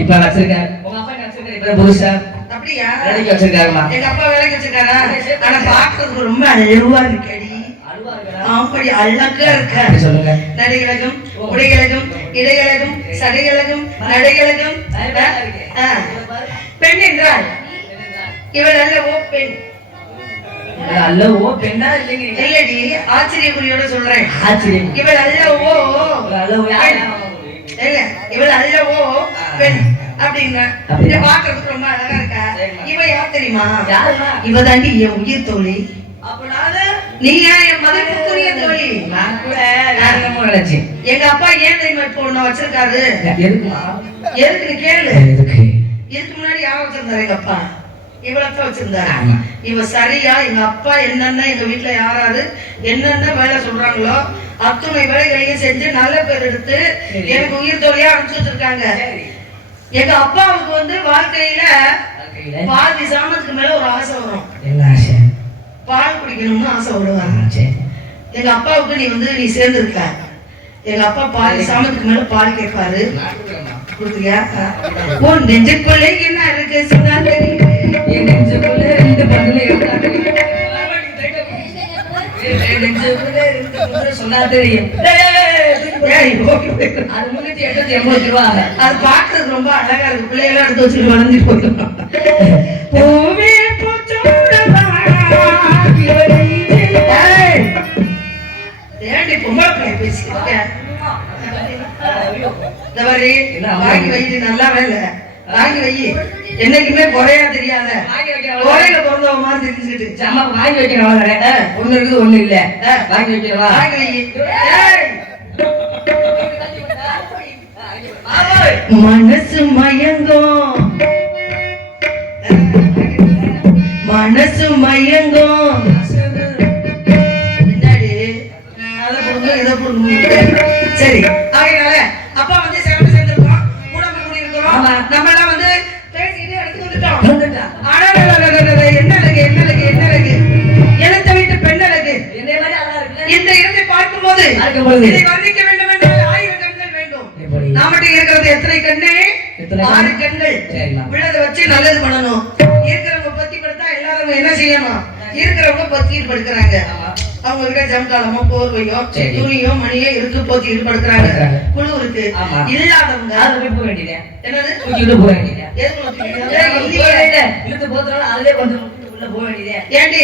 இப்ப வச்சிருக்காரு உங்க அப்பா வச்சிருக்காரு இப்ப புதுசா அப்படியா வேலைக்கு வச்சிருக்காருமா எங்க அப்பா வேலைக்கு வச்சிருக்காரா ஆனா பாக்குறதுக்கு ரொம்ப அழகா இருக்கடி ஆம்படி அழகா இருக்க சொல்லுங்க நடைகளகம் உடைகளகம் இடைகளகம் சடைகளகம் நடைகளகம் பெண் என்றால் இவள் அல்ல ஓ பெண் அல்லவோ பெண்ணா இல்லைங்க இல்லடி ஆச்சரியக்குறியோட சொல்றேன். ஆச்சரியம் இவள் அல்லவோ அல்லவோ இல்ல இவள் அல்லவோ பெண் அப்படின்னா இத பாக்குறதுக்கு ரொம்ப அழகா இருக்கா. இவ யார் தெரியுமா? யாருமா? இவ தாண்டி என் உயிர் தோழி. அப்ப நானு நீங்க என் மதிப்புக்குரிய தோழி. நான் கூட வேறமோ நினைச்சேன். எங்க அப்பா ஏன் தெரியுமா இப்போ உன்னை வச்சிருக்காரு? எதுக்குமா? எதுக்குன்னு கேளு. எதுக்கு? இதுக்கு முன்னாடி யார வச்சிருந்தாரு? எங்க அப்பா இவளத்தான் வச்சிருந்தாரு. ஆமா. இவ சரியா எங்க அப்பா என்னென்ன எங்க வீட்டுல யாராரு என்னென்ன வேலை சொல்றாங்களோ அத்துணை வேலைகளையும் செஞ்சு நல்ல பேர் எடுத்து எனக்கு உயிர் தோழியா அனுப்பிச்சு வச்சிருக்காங்க. எங்க அப்பாவுக்கு வந்து வாழ்க்கையில பாதி சாமத்துக்கு மேல ஒரு ஆசை வரும். என்ன ஆசை? பால் குடிக்கணும்னு ஆசை வருவாங்க. எங்க அப்பாவுக்கு நீ சேர்ந்து இருக்க. எங்க அப்பா பாதி சாமத்துக்கு மேல பால் கேட்பாரு. கொடுத்தியா? உன் நெஞ்சுக்குள்ளே என்ன இருக்கு சொன்னா தெரியும். என் நெஞ்சுக்குள்ள ரெண்டு பங்குல சொன்னா தெரியும். அது 380 ரூபா. அது பாக்குறதுக்கு ரொம்ப அழகா இருக்கு. பிள்ளைகளை எடுத்து வச்சுட்டு வளர்ந்து போயிடும். பூவே ஏண்டி பொம்பளை பிள்ளைய பேசிக்க வாங்கி வை. நல்லா வேலை வாங்கி வை. என்னைக்குமே குறையா தெரியாத குறையில பிறந்தவ மாதிரி தெரிஞ்சுக்கிட்டு அம்மா வாங்கி வைக்கிறவா? ஒண்ணு இருக்குது ஒண்ணு இல்ல. வாங்கி வைக்கிறவா? வாங்கி வை. மனசு மயங்கும் மனசு மயங்கும். என்னடி அதை கொடுங்க இதை கொடுங்க. சரி ஆகையினால அப்பா வந்து சிறப்பு சேர்ந்திருக்கோம். கூடமா கூடி இருக்கிறோம். நம்ம எல்லாம் வந்து பேசிட்டு எடுத்து வந்துட்டோம். ஆனா என்ன அழகு என்ன அழகு என்ன அழகு. எழுத்த வீட்டு பெண் அழகு. இந்த இடத்தை பார்க்கும்போது இதை வர்ணிக்க வேண்டும் என்றால் 1000 கண்கள் வேண்டும். நாமட்ட இருக்கிறது எத்தனை கண்ணு? 6 கண்கள். உள்ளதை வச்சு நல்லது பண்ணணும். இருக்கிறவங்க பத்தி படுத்தா எல்லாரும் என்ன செய்யணும்? இருக்கிறவங்க பத்திட்டு படுக்கிறாங்க. அவங்க கிட்ட ஜம்காலமோ போர்வையோ துணியோ மணியோ இருக்கு போத்திட்டு படுக்கிறாங்க. குழு இருக்கு. இல்லாதவங்க அதுல போக வேண்டியது. என்னது? தூக்கிட்டு போக வேண்டியது. ஏண்டி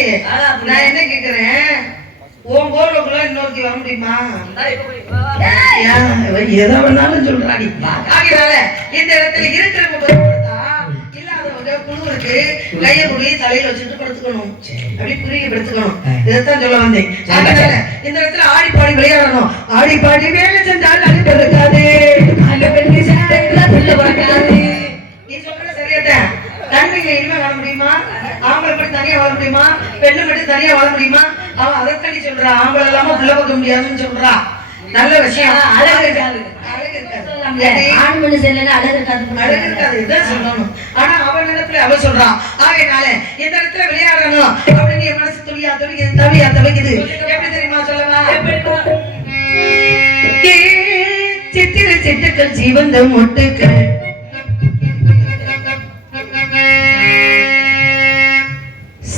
நான் என்ன கேக்குறேன்? உன் போர்வைக்குள்ள இன்னொருத்தி வர முடியுமா? எதை வேணாலும் சொல்றாடி. ஆகையால இந்த இடத்துல இருக்கிறவங்க படுத்தா இல்லாதவங்க குழு இருக்கு. கைய குடி தலையில வச்சுட்டு படுத்துக்கணும். அப்படி புரிய படுத்துக்கணும். இதைத்தான் சொல்ல வந்தேன். அதனால இந்த இடத்துல ஆடி பாடி விளையாடணும். ஆடி பாடி வேலை செஞ்சால் அழு பிறக்காது. நீ சொல்ற சரியாதான். நன்மைகளை இனிமே வாழ முடியுமா? ஆம்பளை மட்டும் தனியா வாழ முடியுமா? பெண்ணு மட்டும் தனியா வாழ முடியுமா? அவன் அதைத்தாண்டி சொல்றா. ஆம்பளை இல்லாம புள்ள பார்க்க முடியாதுன்னு சொல்றா. நல்ல விஷயம். அழகு இருக்காது. அழகு இருக்காது. ஆண் மனுஷன் அழகு இருக்காது. அழகு இருக்காது. இதான் சொல்லணும். ஆனா அவன் நினைப்புல அவ சொல்றான். ஆகையினால இந்த இடத்துல விளையாடணும் அப்படின்னு என் மனசு துளியா துளிக்குது தவியா தவிக்குது. எப்படி தெரியுமா சொல்லவா? சித்திர சிட்டுக்கள் ஜீவந்த மொட்டுக்கள்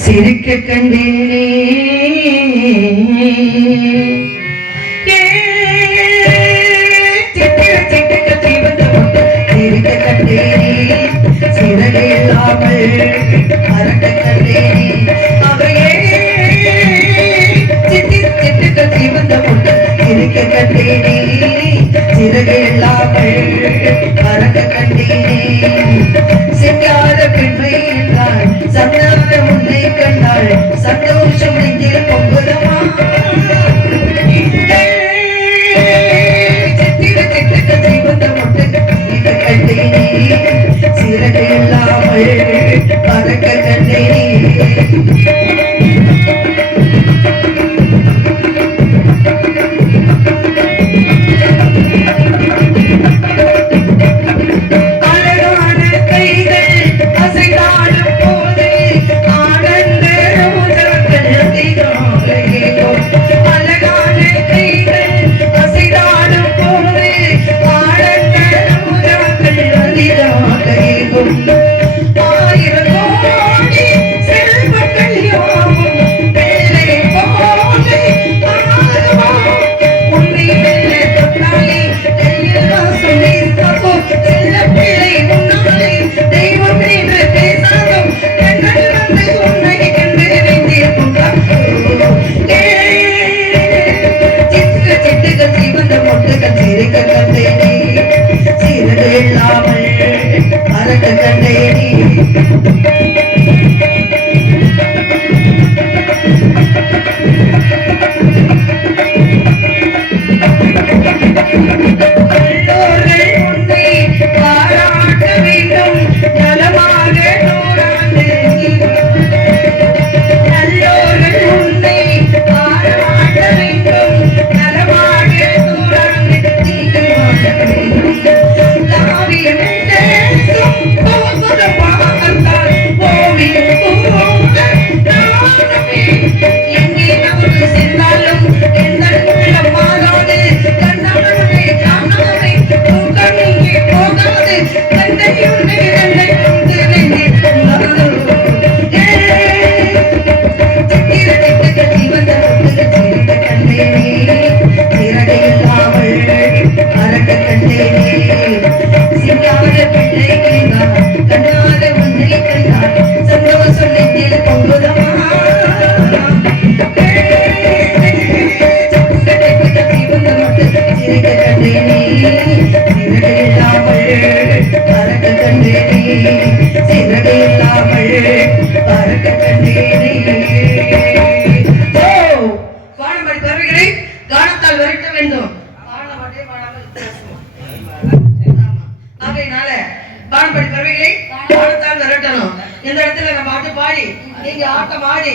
சிரிக்க கண்டேனே. சித்திர சிட்டுக்கள் ஜீவந்த மொட்டு சிரிக்க கண்டேனே. சிறகு இல்லாமல் அரட்ட கண்டேனே. அவையே சித்திர சிட்டுக்கள் ஜீவந்த மொட்டு சிரிக்க கண்டேனே. சிறகு இல்லாமல் அரட்ட கண்டேனே. சிங்கார பெண்மை என்றாள் சந்தான உன்னை கண்டாள். சந்தோஷம் நெஞ்சில் பொங்குதமா. சித்திர சிட்டுக்கள் ஜீவந்த மொட்டு சிரிக்க கண்டேனே. சிறகு இல்லாமல் பறக்க கண்டேனே. கானத்தால் வருட்ட வேண்டும். ஆகையினால பான்படி பறவைகளை கானத்தால் விரட்டணும். இந்த இடத்துல நம்ம பாட்டு பாடி நீங்க ஆட்டம் ஆடி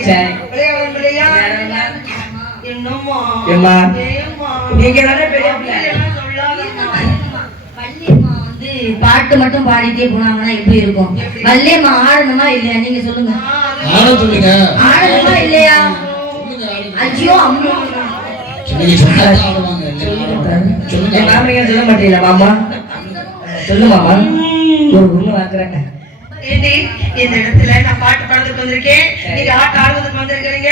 விளையாடும் இல்லையா? என்னம்மா நீங்க தானே பெரிய வள்ளியம்மா வந்து பாட்டு மட்டும் பாடிட்டே போனாங்கன்னா எப்படி இருக்கும்? வள்ளியம்மா ஆடணுமா இல்லையா? நீங்க சொல்லுங்க. ஆடணுமா இல்லையா? ஐயோ அம்மா சொல்ல மாட்டீங்களா மாமா? சொல்லு மாமா. ஒரு உண்மை வாக்குறேன். ஏண்டி இந்த இடத்துல நான் பாட்டு பாடுறதுக்கு வந்திருக்கேன், நீங்க ஆட்டம் ஆடுவதற்கு வந்திருக்கிறீங்க.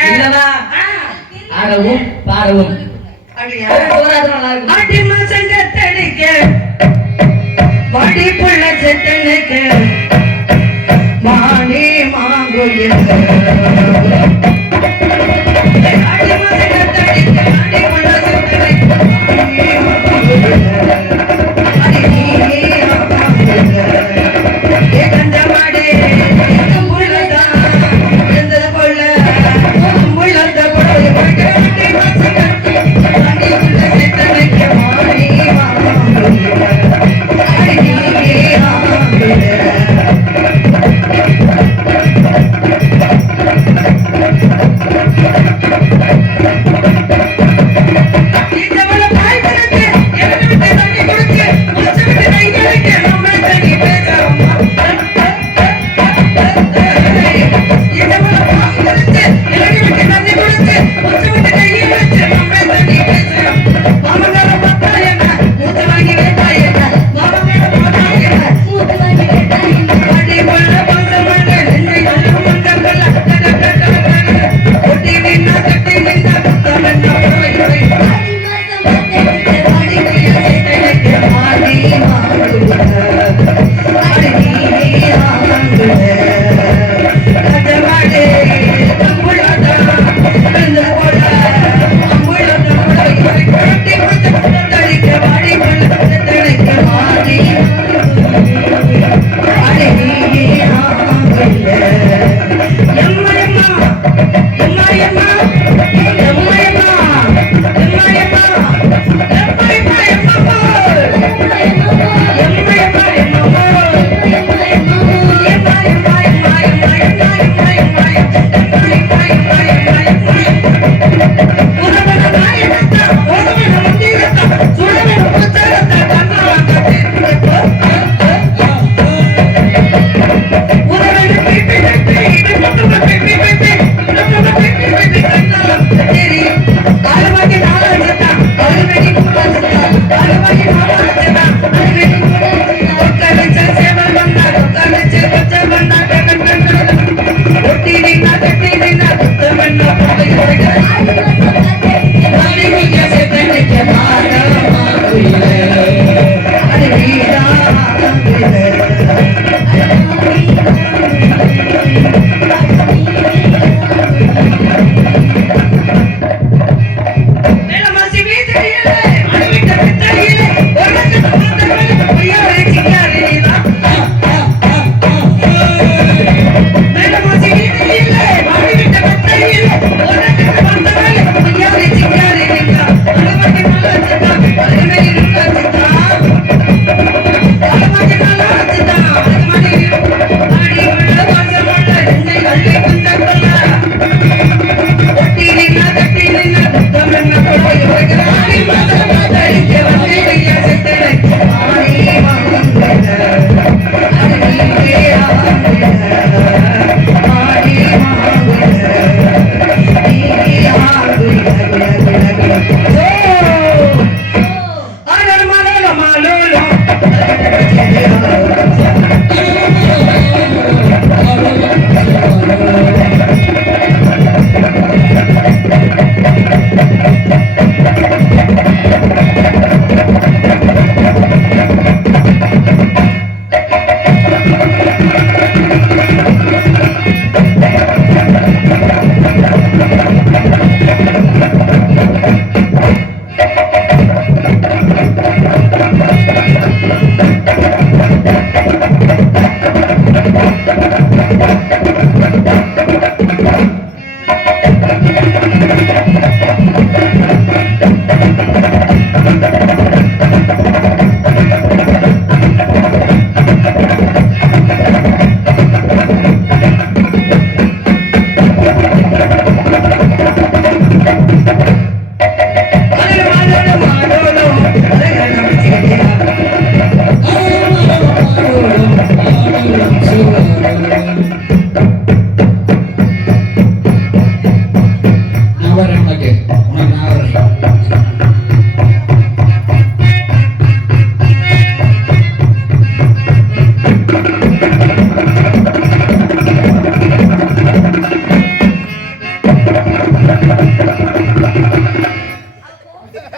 ஆடவும் பாடவும் வாடி புள்ள செட்டனுக்கு மானே மாங்குயில்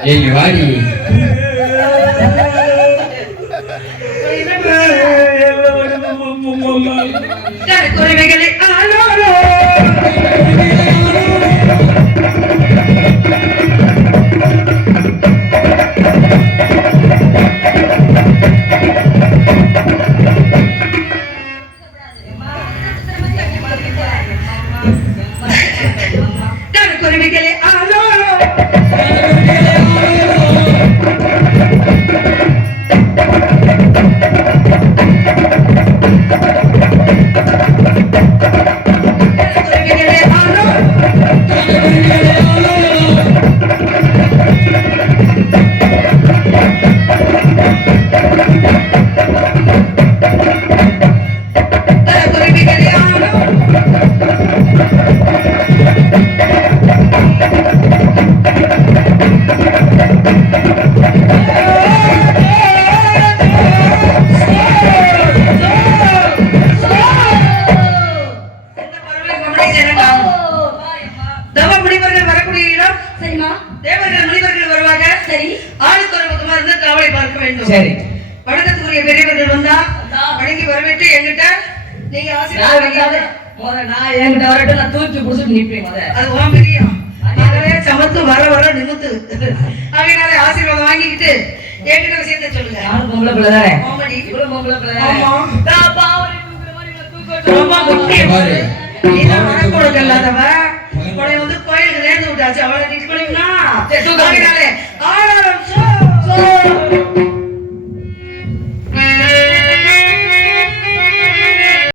ஏய் வாடி குறைவைகளை ஆளோரோ குறைவைகளை ஆளோரோ குறைவைகளை ஆளோரோ குறைவைகளை ஆளோரோ தவ முனிவர்கள் வரக்கூடிய இடம் சரிம்மா தேவர்கள் முனிவர்கள் வருவாங்க சரி ஆளுக்கு ஒரு பக்கமா இருந்து காவலை பார்க்க வேண்டும் சரி வணக்கத்துக்குரிய பெரியவர்கள் வந்தா வணங்கி வரவேற்று என்கிட்ட நீங்க ஆசீர்வாதம் நான் என்கிட்ட வரட்டும் நான் தூக்கி புடிச்சிட்டு நிப்பேன் முத அது உன் பிரியம் அதனாலே சமத்து வர வர நிமித்து அவங்களால ஆசீர்வாதம் வாங்கிக்கிட்டு என்கிட்ட விஷயத்த சொல்லுங்க நானும் பொம்பளை பிள்ளை தானே ஆமாடி. இவ்வளவு பொம்பளை பிள்ளை ஆமா. தானே நான் பாவனை தூக்குற மாதிரி இவளை தூக்க ரொம்ப முக்கியம். பாரு. நீதான் மனக்கொழுக்கு இல்லாதவ. உன்னை வந்து கோயிலுக்கு நேர்ந்து விட்டாச்சு அவளை நீ குளிக்கணும். சரி, தூக்கு. அதனாலே ஆளாரம் சோ, சோ.